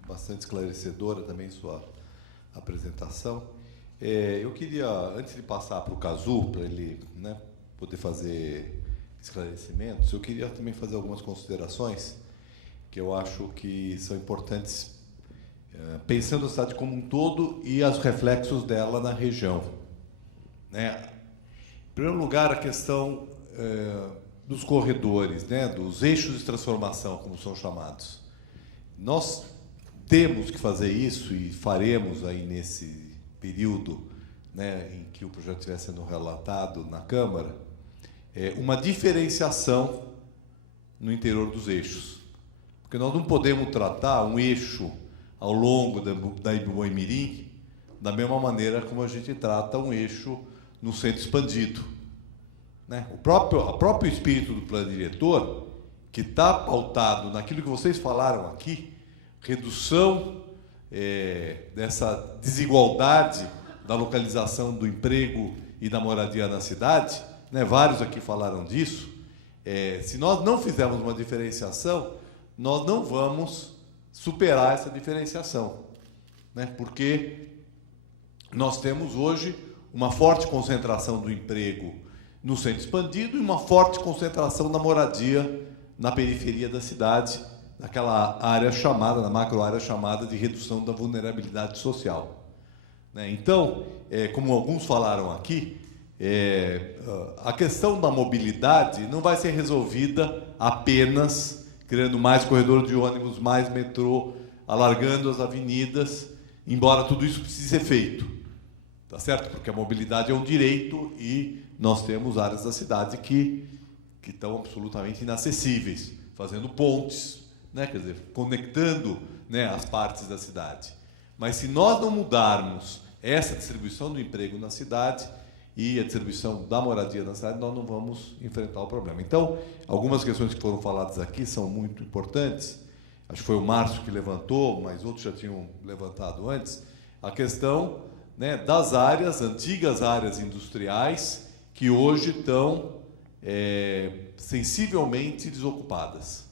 Bastante esclarecedora também sua apresentação. Eu queria, antes de passar para o Cazu, para ele poder fazer esclarecimentos, eu queria também fazer algumas considerações que eu acho que são importantes, pensando a cidade como um todo e os reflexos dela na região. Em primeiro lugar, a questão dos corredores, dos eixos de transformação, como são chamados. Nós temos que fazer isso e faremos aí nesse período em que o projeto estiver sendo relatado na Câmara, uma diferenciação no interior dos eixos. Porque nós não podemos tratar um eixo ao longo da Iboi-Mirim da mesma maneira como a gente trata um eixo no centro expandido. O próprio espírito do plano diretor, que está pautado naquilo que vocês falaram aqui, redução dessa desigualdade da localização do emprego e da moradia na cidade, vários aqui falaram disso. Se nós não fizermos uma diferenciação, nós não vamos superar essa diferenciação, porque nós temos hoje uma forte concentração do emprego no centro expandido e uma forte concentração da moradia na periferia da cidade, naquela área chamada, na macro-área chamada de redução da vulnerabilidade social. Então, como alguns falaram aqui, a questão da mobilidade não vai ser resolvida apenas criando mais corredor de ônibus, mais metrô, alargando as avenidas, embora tudo isso precise ser feito. Tá certo? Porque a mobilidade é um direito e nós temos áreas da cidade que estão absolutamente inacessíveis, fazendo pontes, quer dizer, conectando as partes da cidade. Mas se nós não mudarmos essa distribuição do emprego na cidade e a distribuição da moradia na cidade, nós não vamos enfrentar o problema. Então, algumas questões que foram faladas aqui são muito importantes. acho que foi o Márcio que levantou, mas outros já tinham levantado antes, a questão, né, das áreas, antigas áreas industriais, que hoje estão sensivelmente desocupadas.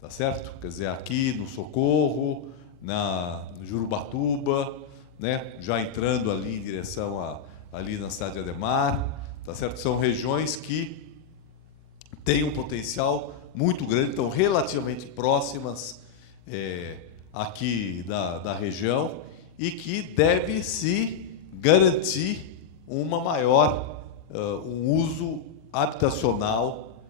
Tá certo? Quer dizer, aqui no Socorro, no Jurubatuba, né, já entrando ali em direção ali na cidade de Ademar, tá certo? São regiões que têm um potencial muito grande, estão relativamente próximas aqui da região, e que deve se garantir uma maior um uso habitacional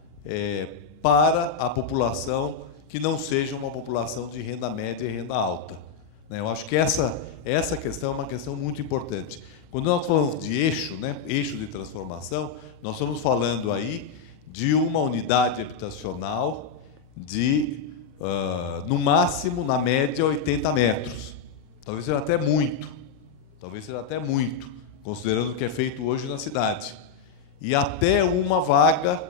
para a população que não seja uma população de renda média e renda alta. Né? Eu acho que essa questão é uma questão muito importante. Quando nós falamos de eixo, né, eixo de transformação, nós estamos falando aí de uma unidade habitacional de, no máximo, na média, 80 metros. Talvez seja até muito, considerando o que é feito hoje na cidade. E até uma vaga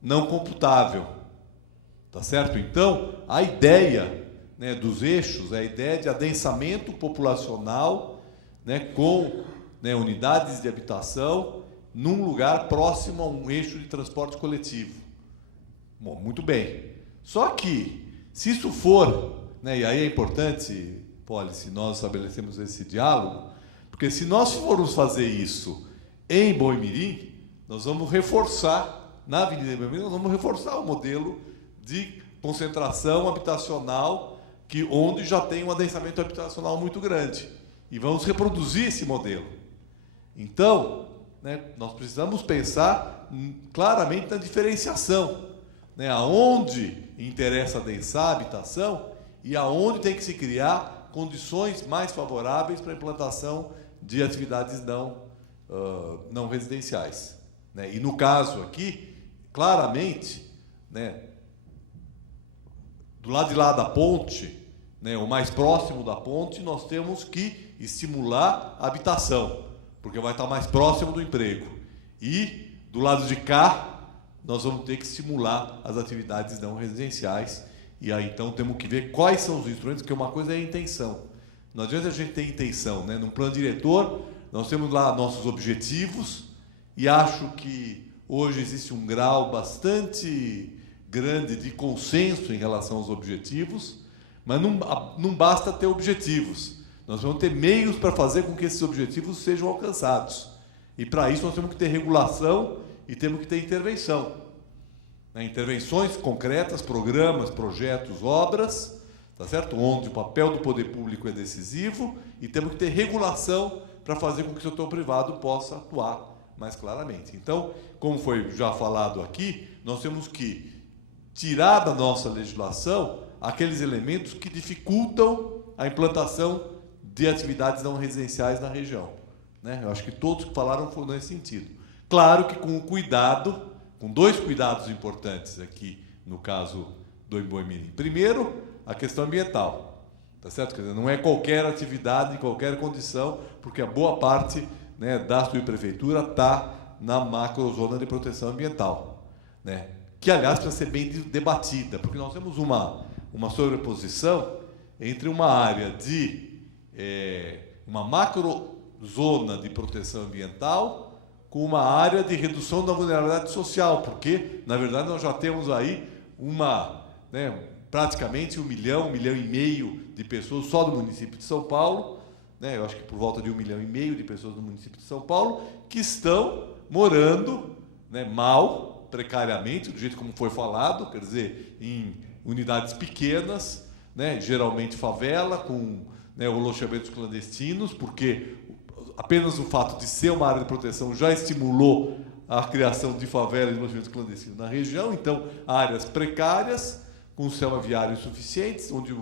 não computável. Tá certo? Então, a ideia, né, dos eixos é a ideia de adensamento populacional, né, com, né, unidades de habitação num lugar próximo a um eixo de transporte coletivo. Bom, muito bem. Só que, se isso for, né, e aí é importante, Poli, se nós estabelecemos esse diálogo, porque se nós formos fazer isso em Boimirim, nós vamos reforçar, na Avenida Boimirim, nós vamos reforçar o modelo de concentração habitacional, onde já tem um adensamento habitacional muito grande. E vamos reproduzir esse modelo. Então, né, nós precisamos pensar claramente na diferenciação, né, aonde interessa adensar a habitação e aonde tem que se criar condições mais favoráveis para a implantação de atividades não residenciais. Né? E no caso aqui, claramente, né, do lado de lá da ponte, né, o mais próximo da ponte, nós temos que estimular a habitação, porque vai estar mais próximo do emprego. E, do lado de cá, nós vamos ter que estimular as atividades não residenciais. E aí, então, temos que ver quais são os instrumentos, porque uma coisa é a intenção. Não adianta a gente ter intenção, né? No plano diretor, nós temos lá nossos objetivos, e acho que hoje existe um grau bastante grande de consenso em relação aos objetivos, mas não basta ter objetivos. Nós vamos ter meios para fazer com que esses objetivos sejam alcançados. E, para isso, nós temos que ter regulação e temos que ter intervenção. Né? Intervenções concretas, programas, projetos, obras, tá certo? Onde o papel do poder público é decisivo, e temos que ter regulação para fazer com que o setor privado possa atuar mais claramente. Então, como foi já falado aqui, nós temos que tirar da nossa legislação aqueles elementos que dificultam a implantação de atividades não residenciais na região. Né? Eu acho que todos que falaram foram nesse sentido. Claro que com cuidado, com dois cuidados importantes aqui, no caso do Boimirim. Primeiro, a questão ambiental. Tá certo? Quer dizer, não é qualquer atividade, em qualquer condição, porque a boa parte, né, da subprefeitura está na macrozona de proteção ambiental. Né? Que, aliás, precisa ser bem debatida, porque nós temos uma sobreposição entre uma área de uma macrozona de proteção ambiental com uma área de redução da vulnerabilidade social, porque, na verdade, nós já temos aí praticamente 1 milhão, 1,5 milhão de pessoas só do município de São Paulo, né, eu acho que por volta de 1,5 milhão de pessoas no município de São Paulo, que estão morando, né, mal, precariamente, do jeito como foi falado, quer dizer, em unidades pequenas, né, geralmente favela, com, né, alojamentos clandestinos, porque apenas o fato de ser uma área de proteção já estimulou a criação de favelas e alojamentos clandestinos na região. Então, áreas precárias, com sistema viário insuficientes, onde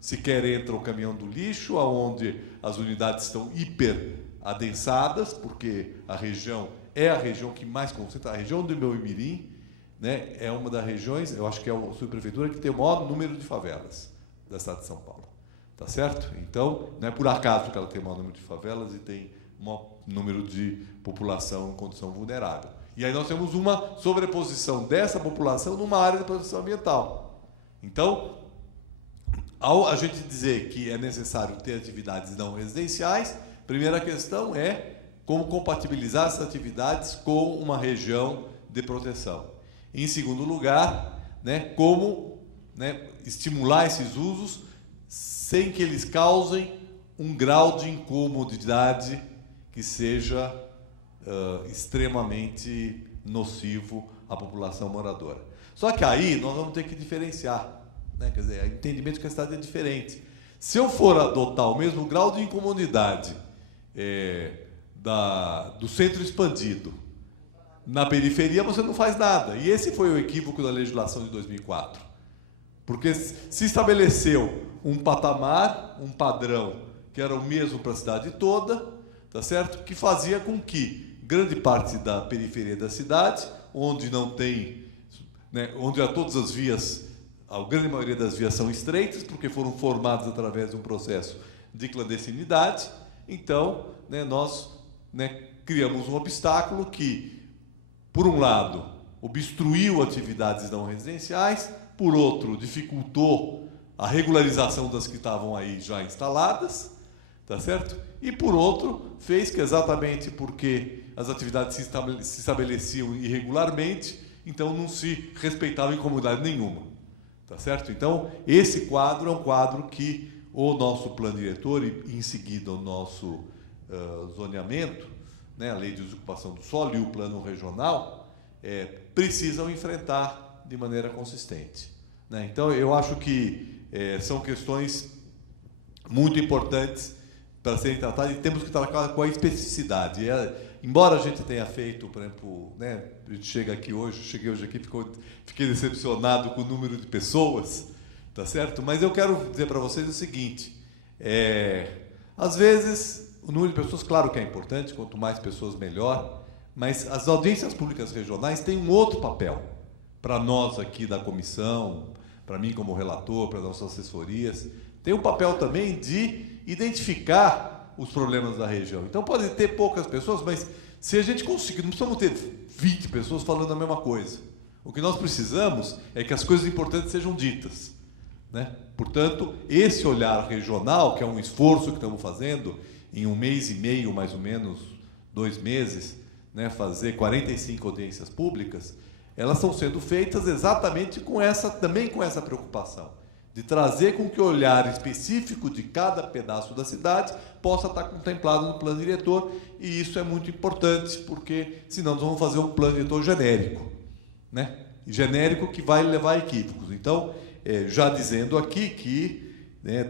sequer entra o caminhão do lixo, onde as unidades estão hiper adensadas, porque a região é a região que mais concentra. A região do Boimirim, né, é uma das regiões, eu acho que é a subprefeitura que tem o maior número de favelas da cidade de São Paulo. Tá certo? Então, não é por acaso que ela tem o maior número de favelas e tem o maior número de população em condição vulnerável. E aí nós temos uma sobreposição dessa população numa área de proteção ambiental. Então, Ao a gente dizer que é necessário ter atividades não residenciais, primeira questão é como compatibilizar essas atividades com uma região de proteção. Em segundo lugar, né, como, né, estimular esses usos sem que eles causem um grau de incomodidade que seja extremamente nocivo à população moradora. Só que aí nós vamos ter que diferenciar, né? Quer dizer, o entendimento que a cidade é diferente. Se eu for adotar o mesmo grau de incomodidade do centro expandido na periferia, você não faz nada. E esse foi o equívoco da legislação de 2004. Porque se estabeleceu um patamar, um padrão, que era o mesmo para a cidade toda, tá certo? Que fazia com que grande parte da periferia da cidade, onde não tem, né, onde todas as vias, a grande maioria das vias são estreitas, porque foram formadas através de um processo de clandestinidade, então, né, nós, né, criamos um obstáculo que, por um lado, obstruiu atividades não residenciais, por outro, dificultou a regularização das que estavam aí já instaladas, tá certo? E, por outro, fez que, exatamente porque as atividades se estabeleciam irregularmente, então não se respeitava incomodidade nenhuma, tá certo? Então, esse quadro é um quadro que o nosso plano diretor e, em seguida, o nosso zoneamento, né, a lei de ocupação do solo e o plano regional, precisam enfrentar de maneira consistente, né? Então, eu acho que são questões muito importantes para serem tratadas e temos que tratar com a especificidade. Embora a gente tenha feito, por exemplo, né, a gente chega aqui hoje, cheguei hoje aqui, fiquei decepcionado com o número de pessoas, tá certo? Mas eu quero dizer para vocês o seguinte, às vezes o número de pessoas, claro que é importante, quanto mais pessoas melhor, mas as audiências públicas regionais têm um outro papel para nós aqui da comissão, para mim como relator, para nossas assessorias, tem um papel também de identificar os problemas da região. Então, pode ter poucas pessoas, mas se a gente conseguir, não precisamos ter 20 pessoas falando a mesma coisa. O que nós precisamos é que as coisas importantes sejam ditas, né? Portanto, esse olhar regional, que é um esforço que estamos fazendo, em 1 mês e meio, mais ou menos, 2 meses, né, fazer 45 audiências públicas, elas estão sendo feitas exatamente também com essa preocupação, de trazer com que o olhar específico de cada pedaço da cidade possa estar contemplado no plano diretor, e isso é muito importante, porque senão nós vamos fazer um plano diretor genérico, né? Genérico que vai levar a equívocos. Então, já dizendo aqui que, né,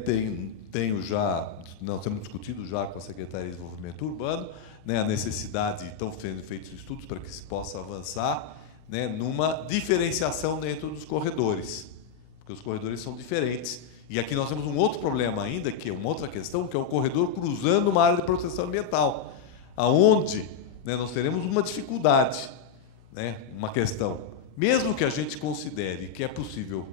nós temos discutido já com a Secretaria de Desenvolvimento Urbano, né, a necessidade, estão sendo feitos estudos para que se possa avançar, né, numa diferenciação dentro dos corredores, porque os corredores são diferentes. E aqui nós temos um outro problema ainda, que é uma outra questão, que é o corredor cruzando uma área de proteção ambiental, aonde, né, nós teremos uma dificuldade, né, uma questão. Mesmo que a gente considere que é possível,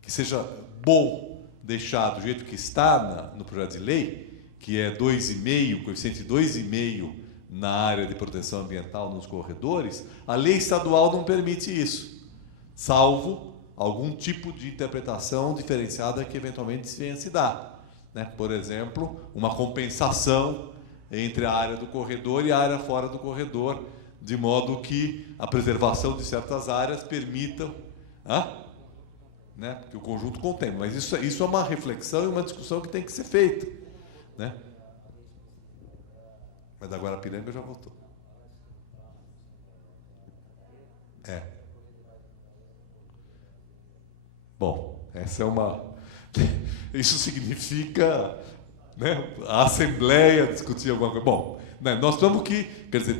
que seja bom deixar do jeito que está no projeto de lei, que é 2,5, coeficiente 2,5 na área de proteção ambiental nos corredores, a lei estadual não permite isso, salvo algum tipo de interpretação diferenciada que eventualmente se venha a se dar, né? Por exemplo, uma compensação entre a área do corredor e a área fora do corredor, de modo que a preservação de certas áreas permita, né, que o conjunto contém. Mas isso é uma reflexão e uma discussão que tem que ser feita, né? Mas da Guarapiranga já voltou. Bom, essa é uma... Isso significa, né, a Assembleia discutir alguma coisa. Bom, né, nós temos que,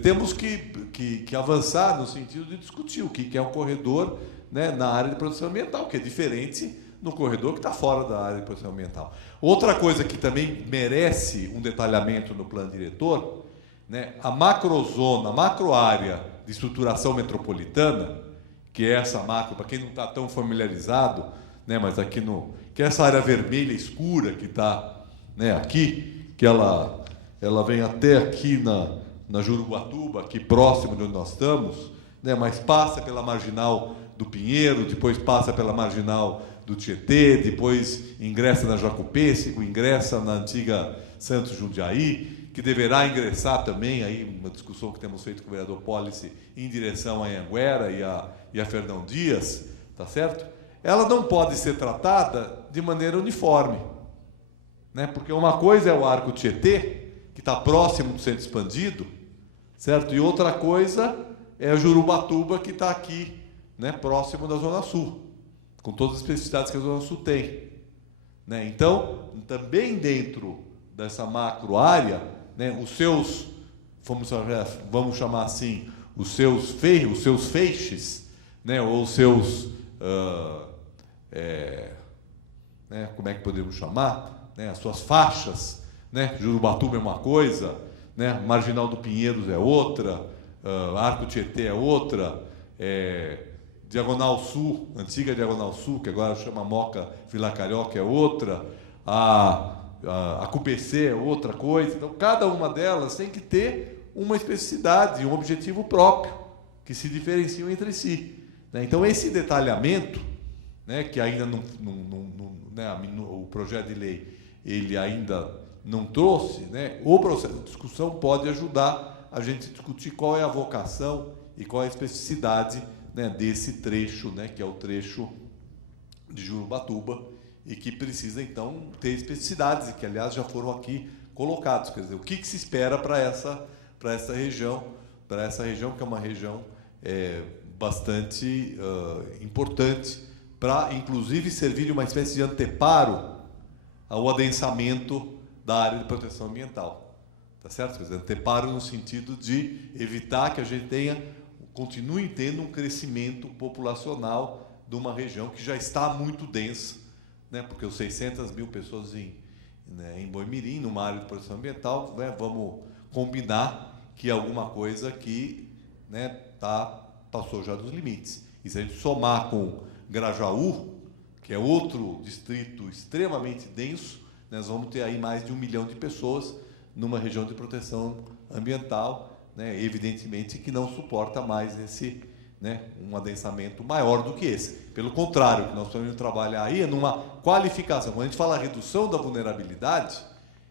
temos que avançar no sentido de discutir o que é um corredor, né, na área de proteção ambiental, que é diferente no corredor que está fora da área de proteção ambiental. Outra coisa que também merece um detalhamento no plano diretor, né, a macrozona, a macroárea de estruturação metropolitana, que é essa macro, para quem não está tão familiarizado, né, mas aqui que é essa área vermelha escura que está, né, aqui, que ela vem até aqui na Juruguatuba, aqui próximo de onde nós estamos, né, mas passa pela marginal do Pinheiro, depois passa pela marginal do Tietê, depois ingressa na Jacupêssego, ingressa na antiga Santos Jundiaí, que deverá ingressar também, aí uma discussão que temos feito com o vereador Pólice, em direção a Anhanguera e a Fernão Dias, tá certo? Ela não pode ser tratada de maneira uniforme, né? Porque uma coisa é o Arco Tietê, que está próximo do centro expandido, certo? E outra coisa é a Jurubatuba, que está aqui, né, próximo da Zona Sul, com todas as especificidades que a Zona Sul tem, né? Então, também dentro dessa macro área, né, os seus, vamos chamar assim, os seus feixes, né, ou os seus, né, como é que podemos chamar, né, as suas faixas, né? Jurubatuba é uma coisa, né, Marginal do Pinheiros é outra, Arco Tietê é outra, Diagonal Sul, antiga Diagonal Sul, que agora chama Moca Vila Carioca, é outra, a QPC é outra coisa. Então, cada uma delas tem que ter uma especificidade, um objetivo próprio, que se diferenciam entre si, né? Então, esse detalhamento, né, que ainda não, o projeto de lei ele ainda não trouxe, né, o processo de discussão pode ajudar a gente a discutir qual é a vocação e qual é a especificidade, né, desse trecho, né, que é o trecho de Jurubatuba, e que precisa, então, ter especificidades, e que, aliás, já foram aqui colocados. Quer dizer, o que se espera para essa região, que é uma região bastante importante, para, inclusive, servir de uma espécie de anteparo ao adensamento da área de proteção ambiental. Tá certo? Quer dizer, anteparo no sentido de evitar que a gente continue tendo um crescimento populacional de uma região que já está muito densa, né? Porque os 600 mil pessoas em Boi-mirim, numa área de proteção ambiental, né, vamos combinar que é alguma coisa que, né, passou já dos limites. E se a gente somar com Grajaú, que é outro distrito extremamente denso, nós vamos ter aí mais de 1 milhão de pessoas numa região de proteção ambiental, né, evidentemente que não suporta mais esse, né, um adensamento maior do que esse. Pelo contrário, o que nós estamos trabalhar aí é numa qualificação. Quando a gente fala redução da vulnerabilidade,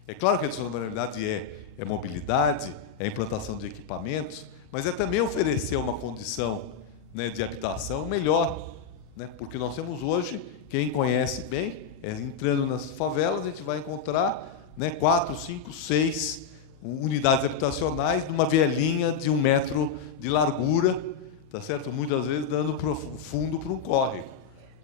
é claro que a redução da vulnerabilidade é mobilidade, é implantação de equipamentos, mas é também oferecer uma condição, né, de habitação melhor, né, porque nós temos hoje, quem conhece bem, entrando nas favelas, a gente vai encontrar, né, 4, 5, 6 unidades habitacionais numa vielinha de 1 metro de largura, tá certo? Muitas vezes dando fundo para um córrego.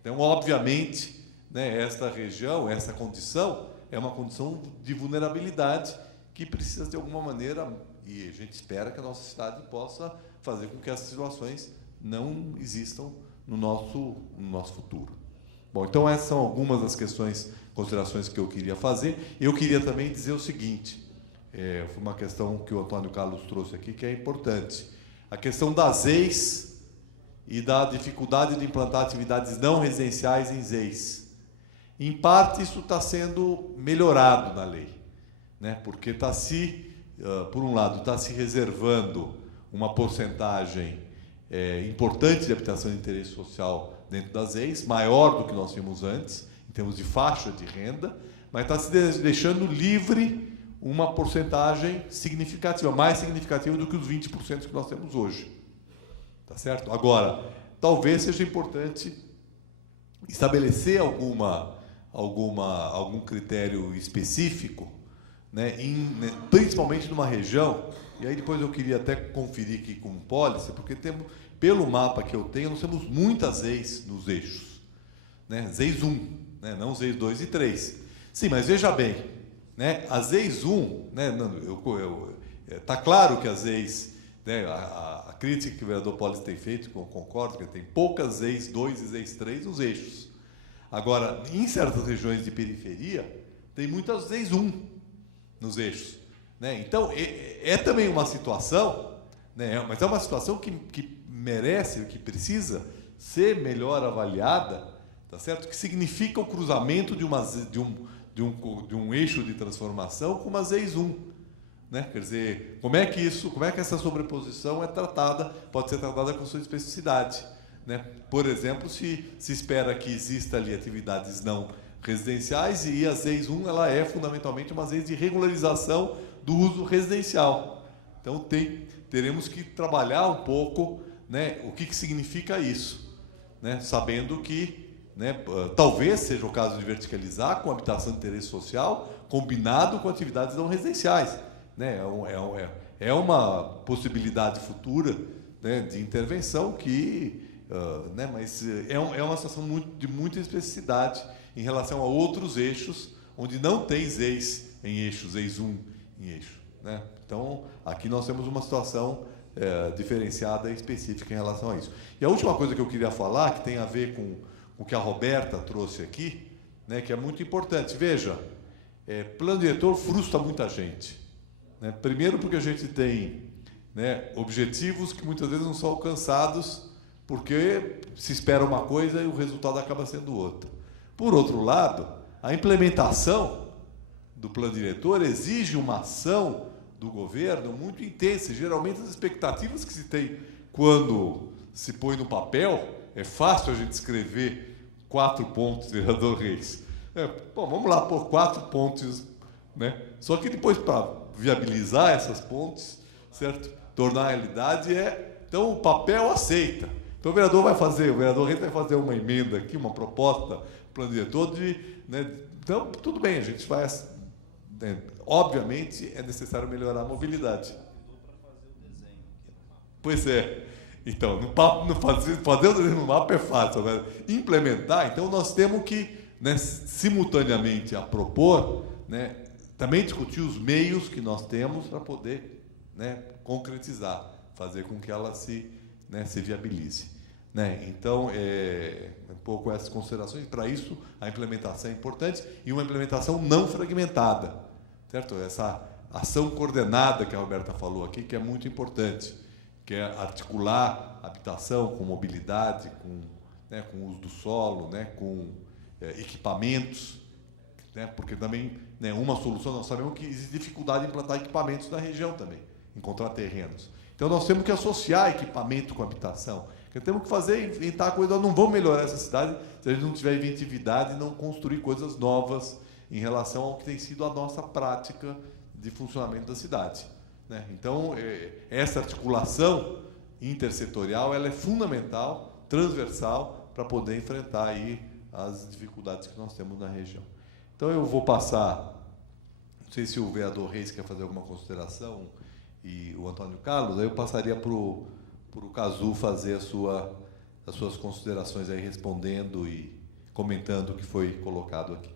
Então, obviamente, né, esta região, essa condição, é uma condição de vulnerabilidade que precisa, de alguma maneira, e a gente espera que a nossa cidade possa fazer com que essas situações não existam no nosso futuro. Bom, então essas são algumas das considerações que eu queria fazer. Eu queria também dizer o seguinte, foi uma questão que o Antônio Carlos trouxe aqui, que é importante. A questão das ZEIs e da dificuldade de implantar atividades não residenciais em ZEIs. Em parte, isso está sendo melhorado na lei, né? Porque por um lado, está se reservando uma porcentagem importante de habitação de interesse social dentro das ZEIs, maior do que nós tínhamos antes, em termos de faixa de renda, mas está se deixando livre uma porcentagem significativa, mais significativa do que os 20% que nós temos hoje. Tá certo? Agora, talvez seja importante estabelecer algum critério específico, né, principalmente numa região, e aí depois eu queria até conferir aqui com o Pólice, porque pelo mapa que eu tenho, nós temos muitas ZEIs nos eixos, né? ZEIs 1, né? Não ZEIs 2 e 3. Sim, mas veja bem, né? As ZEIs 1, né? Está claro que as ZEIs, né? A crítica que o vereador Pólice tem feito, que eu concordo, que tem poucas ZEIs 2 e ZEIs 3 nos eixos. Agora, em certas regiões de periferia, tem muitas ZEIs 1 nos eixos, né? Então, é também uma situação, né? Mas é uma situação que merece, que precisa ser melhor avaliada, tá certo? Que significa o cruzamento de um eixo de transformação com uma ZEIs 1, né? Quer dizer, como é que essa sobreposição é tratada, pode ser tratada com sua especificidade, né? Por exemplo, se espera que exista ali atividades não residenciais, e a ZEIS 1 ela é fundamentalmente uma ZEIS de regularização do uso residencial. Então teremos que trabalhar um pouco, né, o que significa isso, né, sabendo que, né, talvez seja o caso de verticalizar com habitação de interesse social, combinado com atividades não residenciais, né? É uma possibilidade futura, né, de intervenção que, né, mas é uma situação de muita especificidade em relação a outros eixos, onde não tem ZEIS em eixo, ZEIS 1 em eixo, né? Então, aqui nós temos uma situação diferenciada e específica em relação a isso. E a última coisa que eu queria falar, que tem a ver com o que a Roberta trouxe aqui, né, que é muito importante. Veja, plano diretor frustra muita gente, né? Primeiro porque a gente tem, né, objetivos que muitas vezes não são alcançados porque se espera uma coisa e o resultado acaba sendo outra. Por outro lado, a implementação do plano diretor exige uma ação do governo muito intensa. Geralmente as expectativas que se tem quando se põe no papel, é fácil a gente escrever 4 pontos, vereador Reis. Bom, vamos lá pôr 4 pontos, né? Só que depois, para viabilizar essas pontes, certo? Tornar a realidade então o papel aceita. Então o vereador Reis vai fazer uma emenda aqui, uma proposta, plano diretor né? Então, tudo bem, a gente vai, né? Obviamente é necessário melhorar a mobilidade. Pois é. Então, fazer o desenho no mapa é fácil, agora implementar, então nós temos que, né, simultaneamente a propor, né, também discutir os meios que nós temos para poder, né, concretizar, fazer com que ela se viabilize, né? Então, um pouco essas considerações. Para isso, a implementação é importante e uma implementação não fragmentada, certo? Essa ação coordenada que a Roberta falou aqui, que é muito importante, que é articular habitação com mobilidade, né, com o uso do solo, né, com equipamentos, né, porque também, né, uma solução, nós sabemos que existe dificuldade em implantar equipamentos na região também, encontrar terrenos. Então, nós temos que associar equipamento com habitação. Temos que inventar coisas, nós não vamos melhorar essa cidade se a gente não tiver inventividade e não construir coisas novas em relação ao que tem sido a nossa prática de funcionamento da cidade, né? Então, essa articulação intersetorial ela é fundamental, transversal, para poder enfrentar aí as dificuldades que nós temos na região. Então, eu vou passar, não sei se o vereador Reis quer fazer alguma consideração, e o Antônio Carlos, aí eu passaria para o Cazu fazer as suas considerações aí, respondendo e comentando o que foi colocado aqui.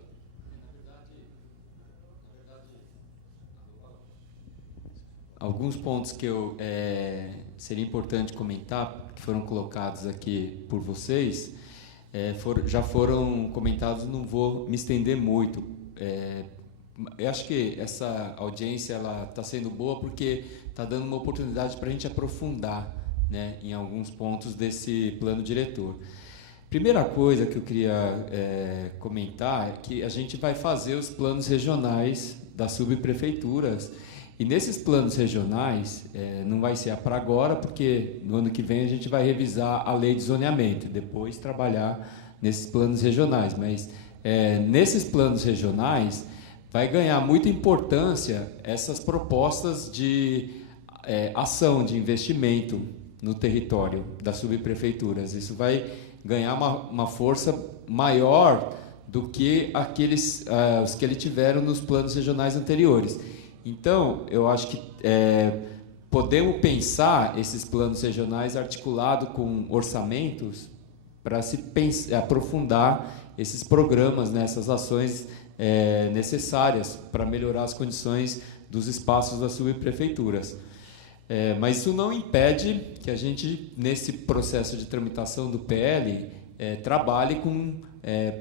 Alguns pontos que seria importante comentar, que foram colocados aqui por vocês, já foram comentados, não vou me estender muito. Eu acho que essa audiência está sendo boa porque está dando uma oportunidade para a gente aprofundar, né, em alguns pontos desse plano diretor. Primeira coisa que eu queria comentar é que a gente vai fazer os planos regionais das subprefeituras. E nesses planos regionais, não vai ser para agora, porque no ano que vem a gente vai revisar a lei de zoneamento e depois trabalhar nesses planos regionais. Mas nesses planos regionais vai ganhar muita importância essas propostas de ação, de investimento no território das subprefeituras. Isso vai ganhar uma força maior do que os que ele tiveram nos planos regionais anteriores. Então, eu acho que podemos pensar esses planos regionais articulados com orçamentos para se aprofundar esses programas, né, essas ações necessárias para melhorar as condições dos espaços das subprefeituras. Mas isso não impede que a gente, nesse processo de tramitação do PL, trabalhe com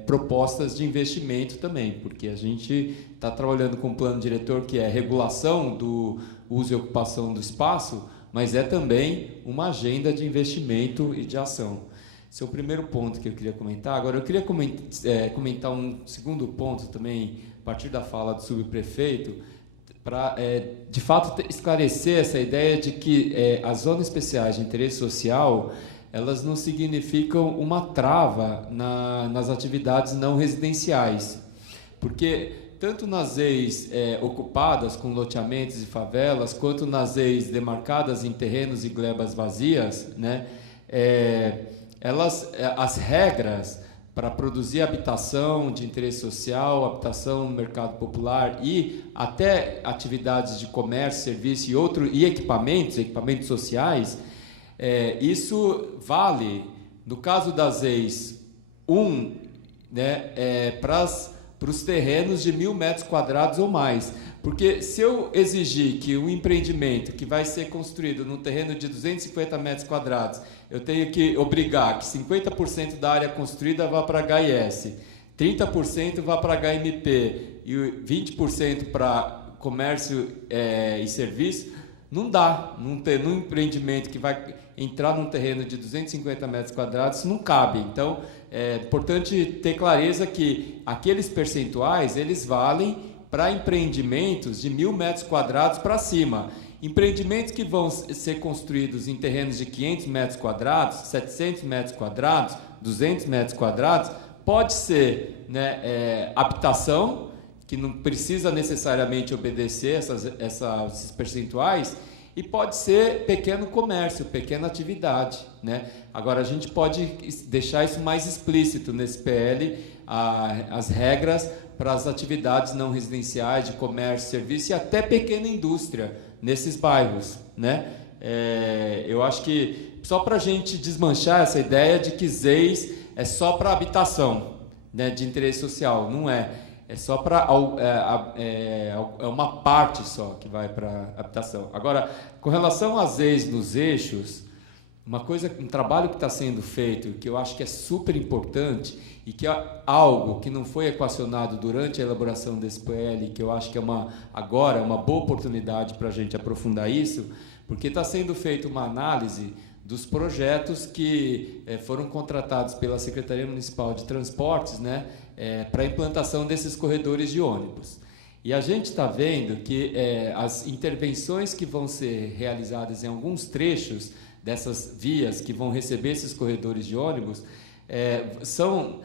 propostas de investimento também, porque a gente está trabalhando com um plano diretor que é regulação do uso e ocupação do espaço, mas é também uma agenda de investimento e de ação. Esse é o primeiro ponto que eu queria comentar. Agora, eu queria comentar um segundo ponto também, a partir da fala do subprefeito, para, de fato, esclarecer essa ideia de que as zonas especiais de interesse social elas não significam uma trava nas atividades não residenciais, porque tanto nas ZEIs ocupadas com loteamentos e favelas, quanto nas ZEIs demarcadas em terrenos e glebas vazias, né, as regras para produzir habitação de interesse social, habitação no mercado popular e até atividades de comércio, serviço e equipamentos sociais, isso vale, no caso das ZEIs 1, né, para os terrenos de 1.000 metros quadrados ou mais. Porque se eu exigir que um empreendimento que vai ser construído num terreno de 250 metros quadrados, eu tenho que obrigar que 50% da área construída vá para HIS, 30% vá para HMP e 20% para comércio e serviço, não dá. Num empreendimento que vai entrar num terreno de 250 metros quadrados, não cabe. Então, é importante ter clareza que aqueles percentuais, eles valem para empreendimentos de 1.000 metros quadrados para cima. Empreendimentos que vão ser construídos em terrenos de 500 metros quadrados, 700 metros quadrados, 200 metros quadrados, pode ser, né, habitação, que não precisa necessariamente obedecer esses percentuais, e pode ser pequeno comércio, pequena atividade, né? Agora, a gente pode deixar isso mais explícito nesse PL, as regras para as atividades não residenciais, de comércio, serviço e até pequena indústria nesses bairros, né? Eu acho que, só para a gente desmanchar essa ideia de que ZEIs é só para habitação, né, de interesse social, não é. É só para uma parte só que vai para habitação. Agora, com relação às ZEIs nos eixos, um trabalho que está sendo feito, que eu acho que é super importante e que é algo que não foi equacionado durante a elaboração desse PL, que eu acho que agora é uma boa oportunidade para a gente aprofundar isso, porque está sendo feita uma análise dos projetos que foram contratados pela Secretaria Municipal de Transportes, né, para a implantação desses corredores de ônibus. E a gente está vendo que as intervenções que vão ser realizadas em alguns trechos dessas vias que vão receber esses corredores de ônibus são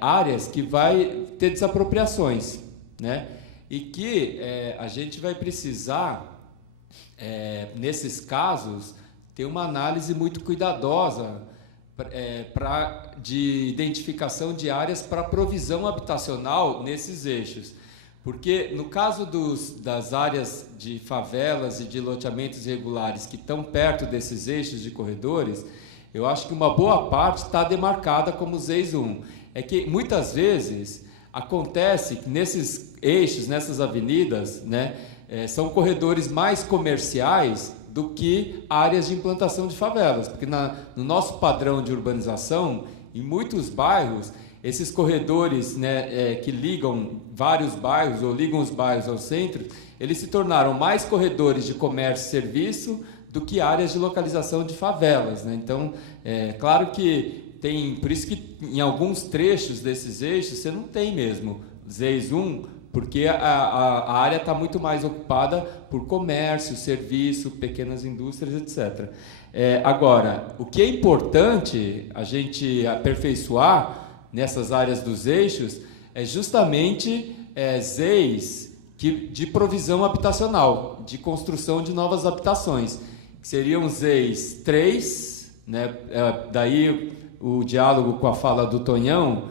áreas que vai ter desapropriações, né, e que a gente vai precisar, nesses casos, ter uma análise muito cuidadosa de identificação de áreas para provisão habitacional nesses eixos. Porque, no caso das áreas de favelas e de loteamentos irregulares que estão perto desses eixos de corredores, eu acho que uma boa parte está demarcada como ZEIs 1. É que, muitas vezes, acontece que nesses eixos, nessas avenidas, né, são corredores mais comerciais do que áreas de implantação de favelas, porque no nosso padrão de urbanização, em muitos bairros, esses corredores, né, que ligam vários bairros ou ligam os bairros ao centro, eles se tornaram mais corredores de comércio e serviço do que áreas de localização de favelas, né? Então, claro que por isso que em alguns trechos desses eixos você não tem mesmo ZEIs 1, porque a área está muito mais ocupada por comércio, serviço, pequenas indústrias, etc. Agora, o que é importante a gente aperfeiçoar nessas áreas dos eixos é justamente ZEIs de provisão habitacional, de construção de novas habitações, que seriam ZEIs 3, né? Daí o diálogo com a fala do Tonhão,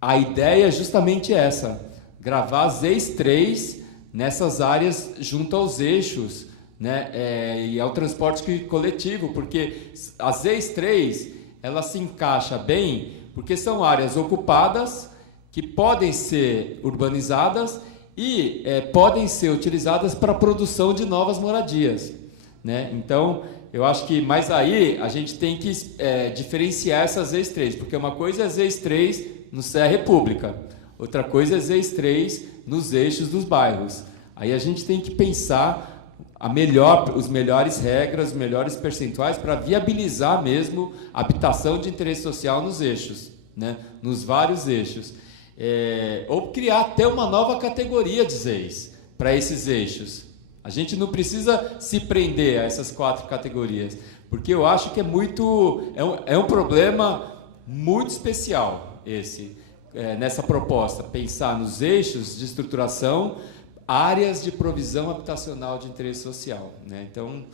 a ideia é justamente essa, gravar ZEIs 3 nessas áreas junto aos eixos, né, e ao transporte coletivo, porque a ZEIs 3 ela se encaixa bem, porque são áreas ocupadas que podem ser urbanizadas e podem ser utilizadas para a produção de novas moradias, né? Então, eu acho que, mas aí a gente tem que diferenciar essas ZEIs 3, porque uma coisa é ZEIs 3 no Serra República, outra coisa é ZEIs 3 nos eixos dos bairros. Aí a gente tem que pensar os melhores regras, os melhores percentuais para viabilizar mesmo a habitação de interesse social nos eixos, né? Nos vários eixos. Ou criar até uma nova categoria de ZEIs para esses eixos. A gente não precisa se prender a essas 4 categorias, porque eu acho que é um problema muito especial nessa proposta, pensar nos eixos de estruturação, áreas de provisão habitacional de interesse social, né? Então,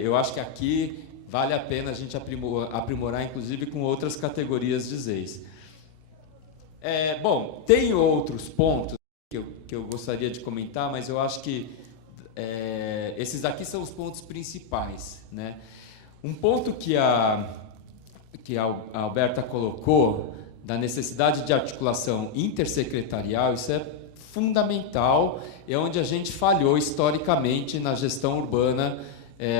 eu acho que aqui vale a pena a gente aprimorar, inclusive, com outras categorias de ZEIs. Bom, tem outros pontos que eu gostaria de comentar, mas eu acho que esses aqui são os pontos principais, né? Um ponto que a Alberta colocou, da necessidade de articulação intersecretarial, isso é fundamental, é onde a gente falhou historicamente na gestão urbana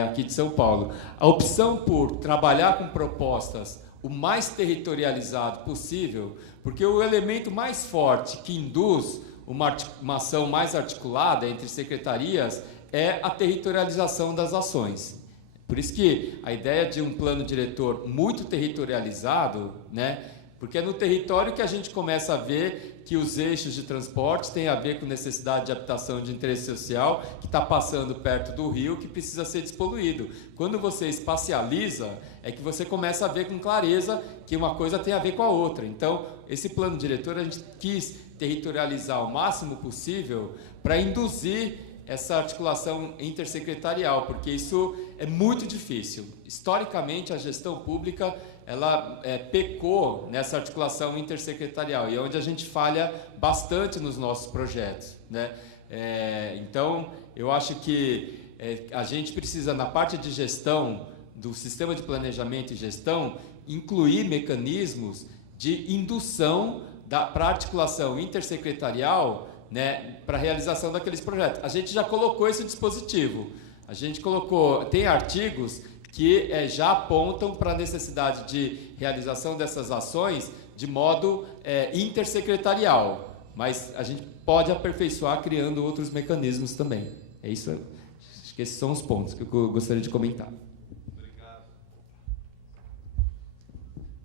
aqui de São Paulo. A opção por trabalhar com propostas o mais territorializado possível, porque o elemento mais forte que induz uma ação mais articulada entre secretarias é a territorialização das ações. Por isso que a ideia de um plano diretor muito territorializado, né, porque é no território que a gente começa a ver que os eixos de transporte têm a ver com necessidade de habitação de interesse social, que está passando perto do rio, que precisa ser despoluído. Quando você espacializa, é que você começa a ver com clareza que uma coisa tem a ver com a outra. Então, esse plano diretor a gente quis territorializar o máximo possível para induzir essa articulação intersecretarial, porque isso é muito difícil. Historicamente, a gestão pública ela pecou nessa articulação intersecretarial, e é onde a gente falha bastante nos nossos projetos, né? Então, eu acho que a gente precisa, na parte de gestão, do sistema de planejamento e gestão, incluir mecanismos de indução para a articulação intersecretarial, né, para a realização daqueles projetos. A gente já colocou esse dispositivo. A gente colocou, tem artigos que já apontam para a necessidade de realização dessas ações de modo intersecretarial, mas a gente pode aperfeiçoar criando outros mecanismos também. É isso. Acho que esses são os pontos que eu gostaria de comentar.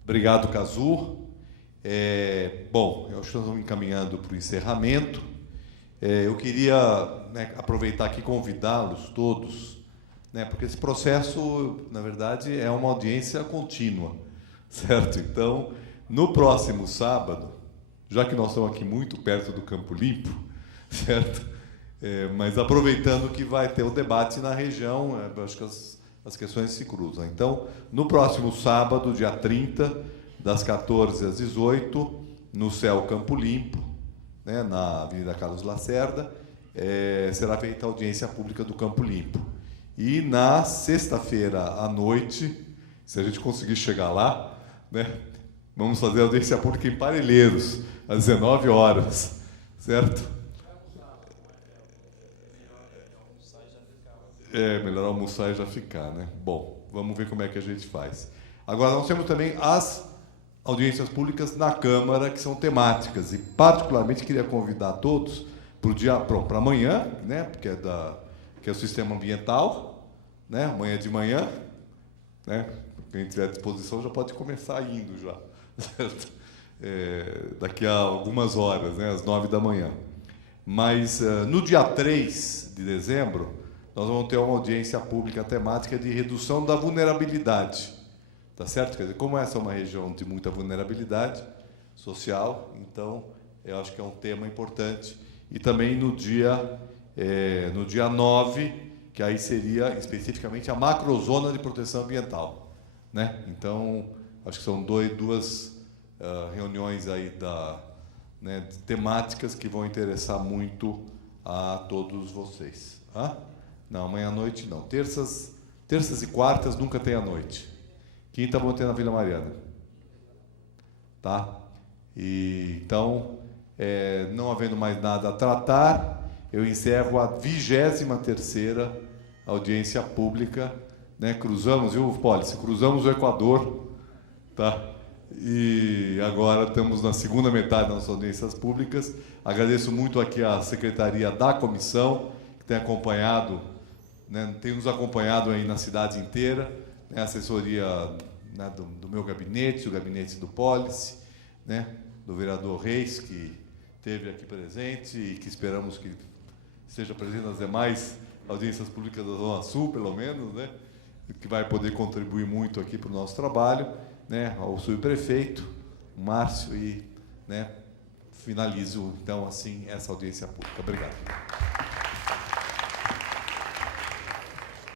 Obrigado, Cazu. Bom, eu acho que nós vamos encaminhando para o encerramento. Eu queria, né, aproveitar aqui e convidá-los todos, né, porque esse processo, na verdade, é uma audiência contínua, certo? Então, no próximo sábado, já que nós estamos aqui muito perto do Campo Limpo, certo? Mas aproveitando que vai ter o debate na região, acho que as questões se cruzam. Então, no próximo sábado, dia 30, das 14 às 18, no CEL Campo Limpo, né, na Avenida Carlos Lacerda, será feita a audiência pública do Campo Limpo. E na sexta-feira à noite, se a gente conseguir chegar lá, né, vamos fazer a audiência pública em Parelheiros, às 19 horas, certo? Melhor almoçar e já ficar, né? Bom, vamos ver como é que a gente faz. Agora, nós temos também as audiências públicas na Câmara, que são temáticas, e particularmente queria convidar todos para amanhã, né, que é o sistema ambiental, né, amanhã de manhã, né, quem tiver à disposição já pode começar indo já, certo? Daqui a algumas horas, né, às 9 da manhã. Mas no dia 3 de dezembro, nós vamos ter uma audiência pública temática de redução da vulnerabilidade. Tá certo? Quer dizer, como essa é uma região de muita vulnerabilidade social, então eu acho que é um tema importante. E também no dia 9, que aí seria especificamente a macrozona de proteção ambiental, né? Então, acho que são duas reuniões aí né, temáticas que vão interessar muito a todos vocês. Não, amanhã à noite não. Terças e quartas nunca tem à noite. Quinta vou ter na Vila Mariana. Tá? Então, não havendo mais nada a tratar, eu encerro a 23ª audiência pública, né? Cruzamos, viu, Pólice? Cruzamos o Equador, tá? E agora estamos na segunda metade das nossas audiências públicas. Agradeço muito aqui a secretaria da comissão, que tem acompanhado, né, tem nos acompanhado aí na cidade inteira, né, a assessoria, né, do meu gabinete, o gabinete do Pólice, né, do vereador Reis, que esteve aqui presente e que esperamos que esteja presente nas demais audiências públicas da Zona Sul, pelo menos, né? que vai poder contribuir muito aqui para o nosso trabalho, né, ao subprefeito, Márcio, e, né, finalizo, então, assim, essa audiência pública. Obrigado.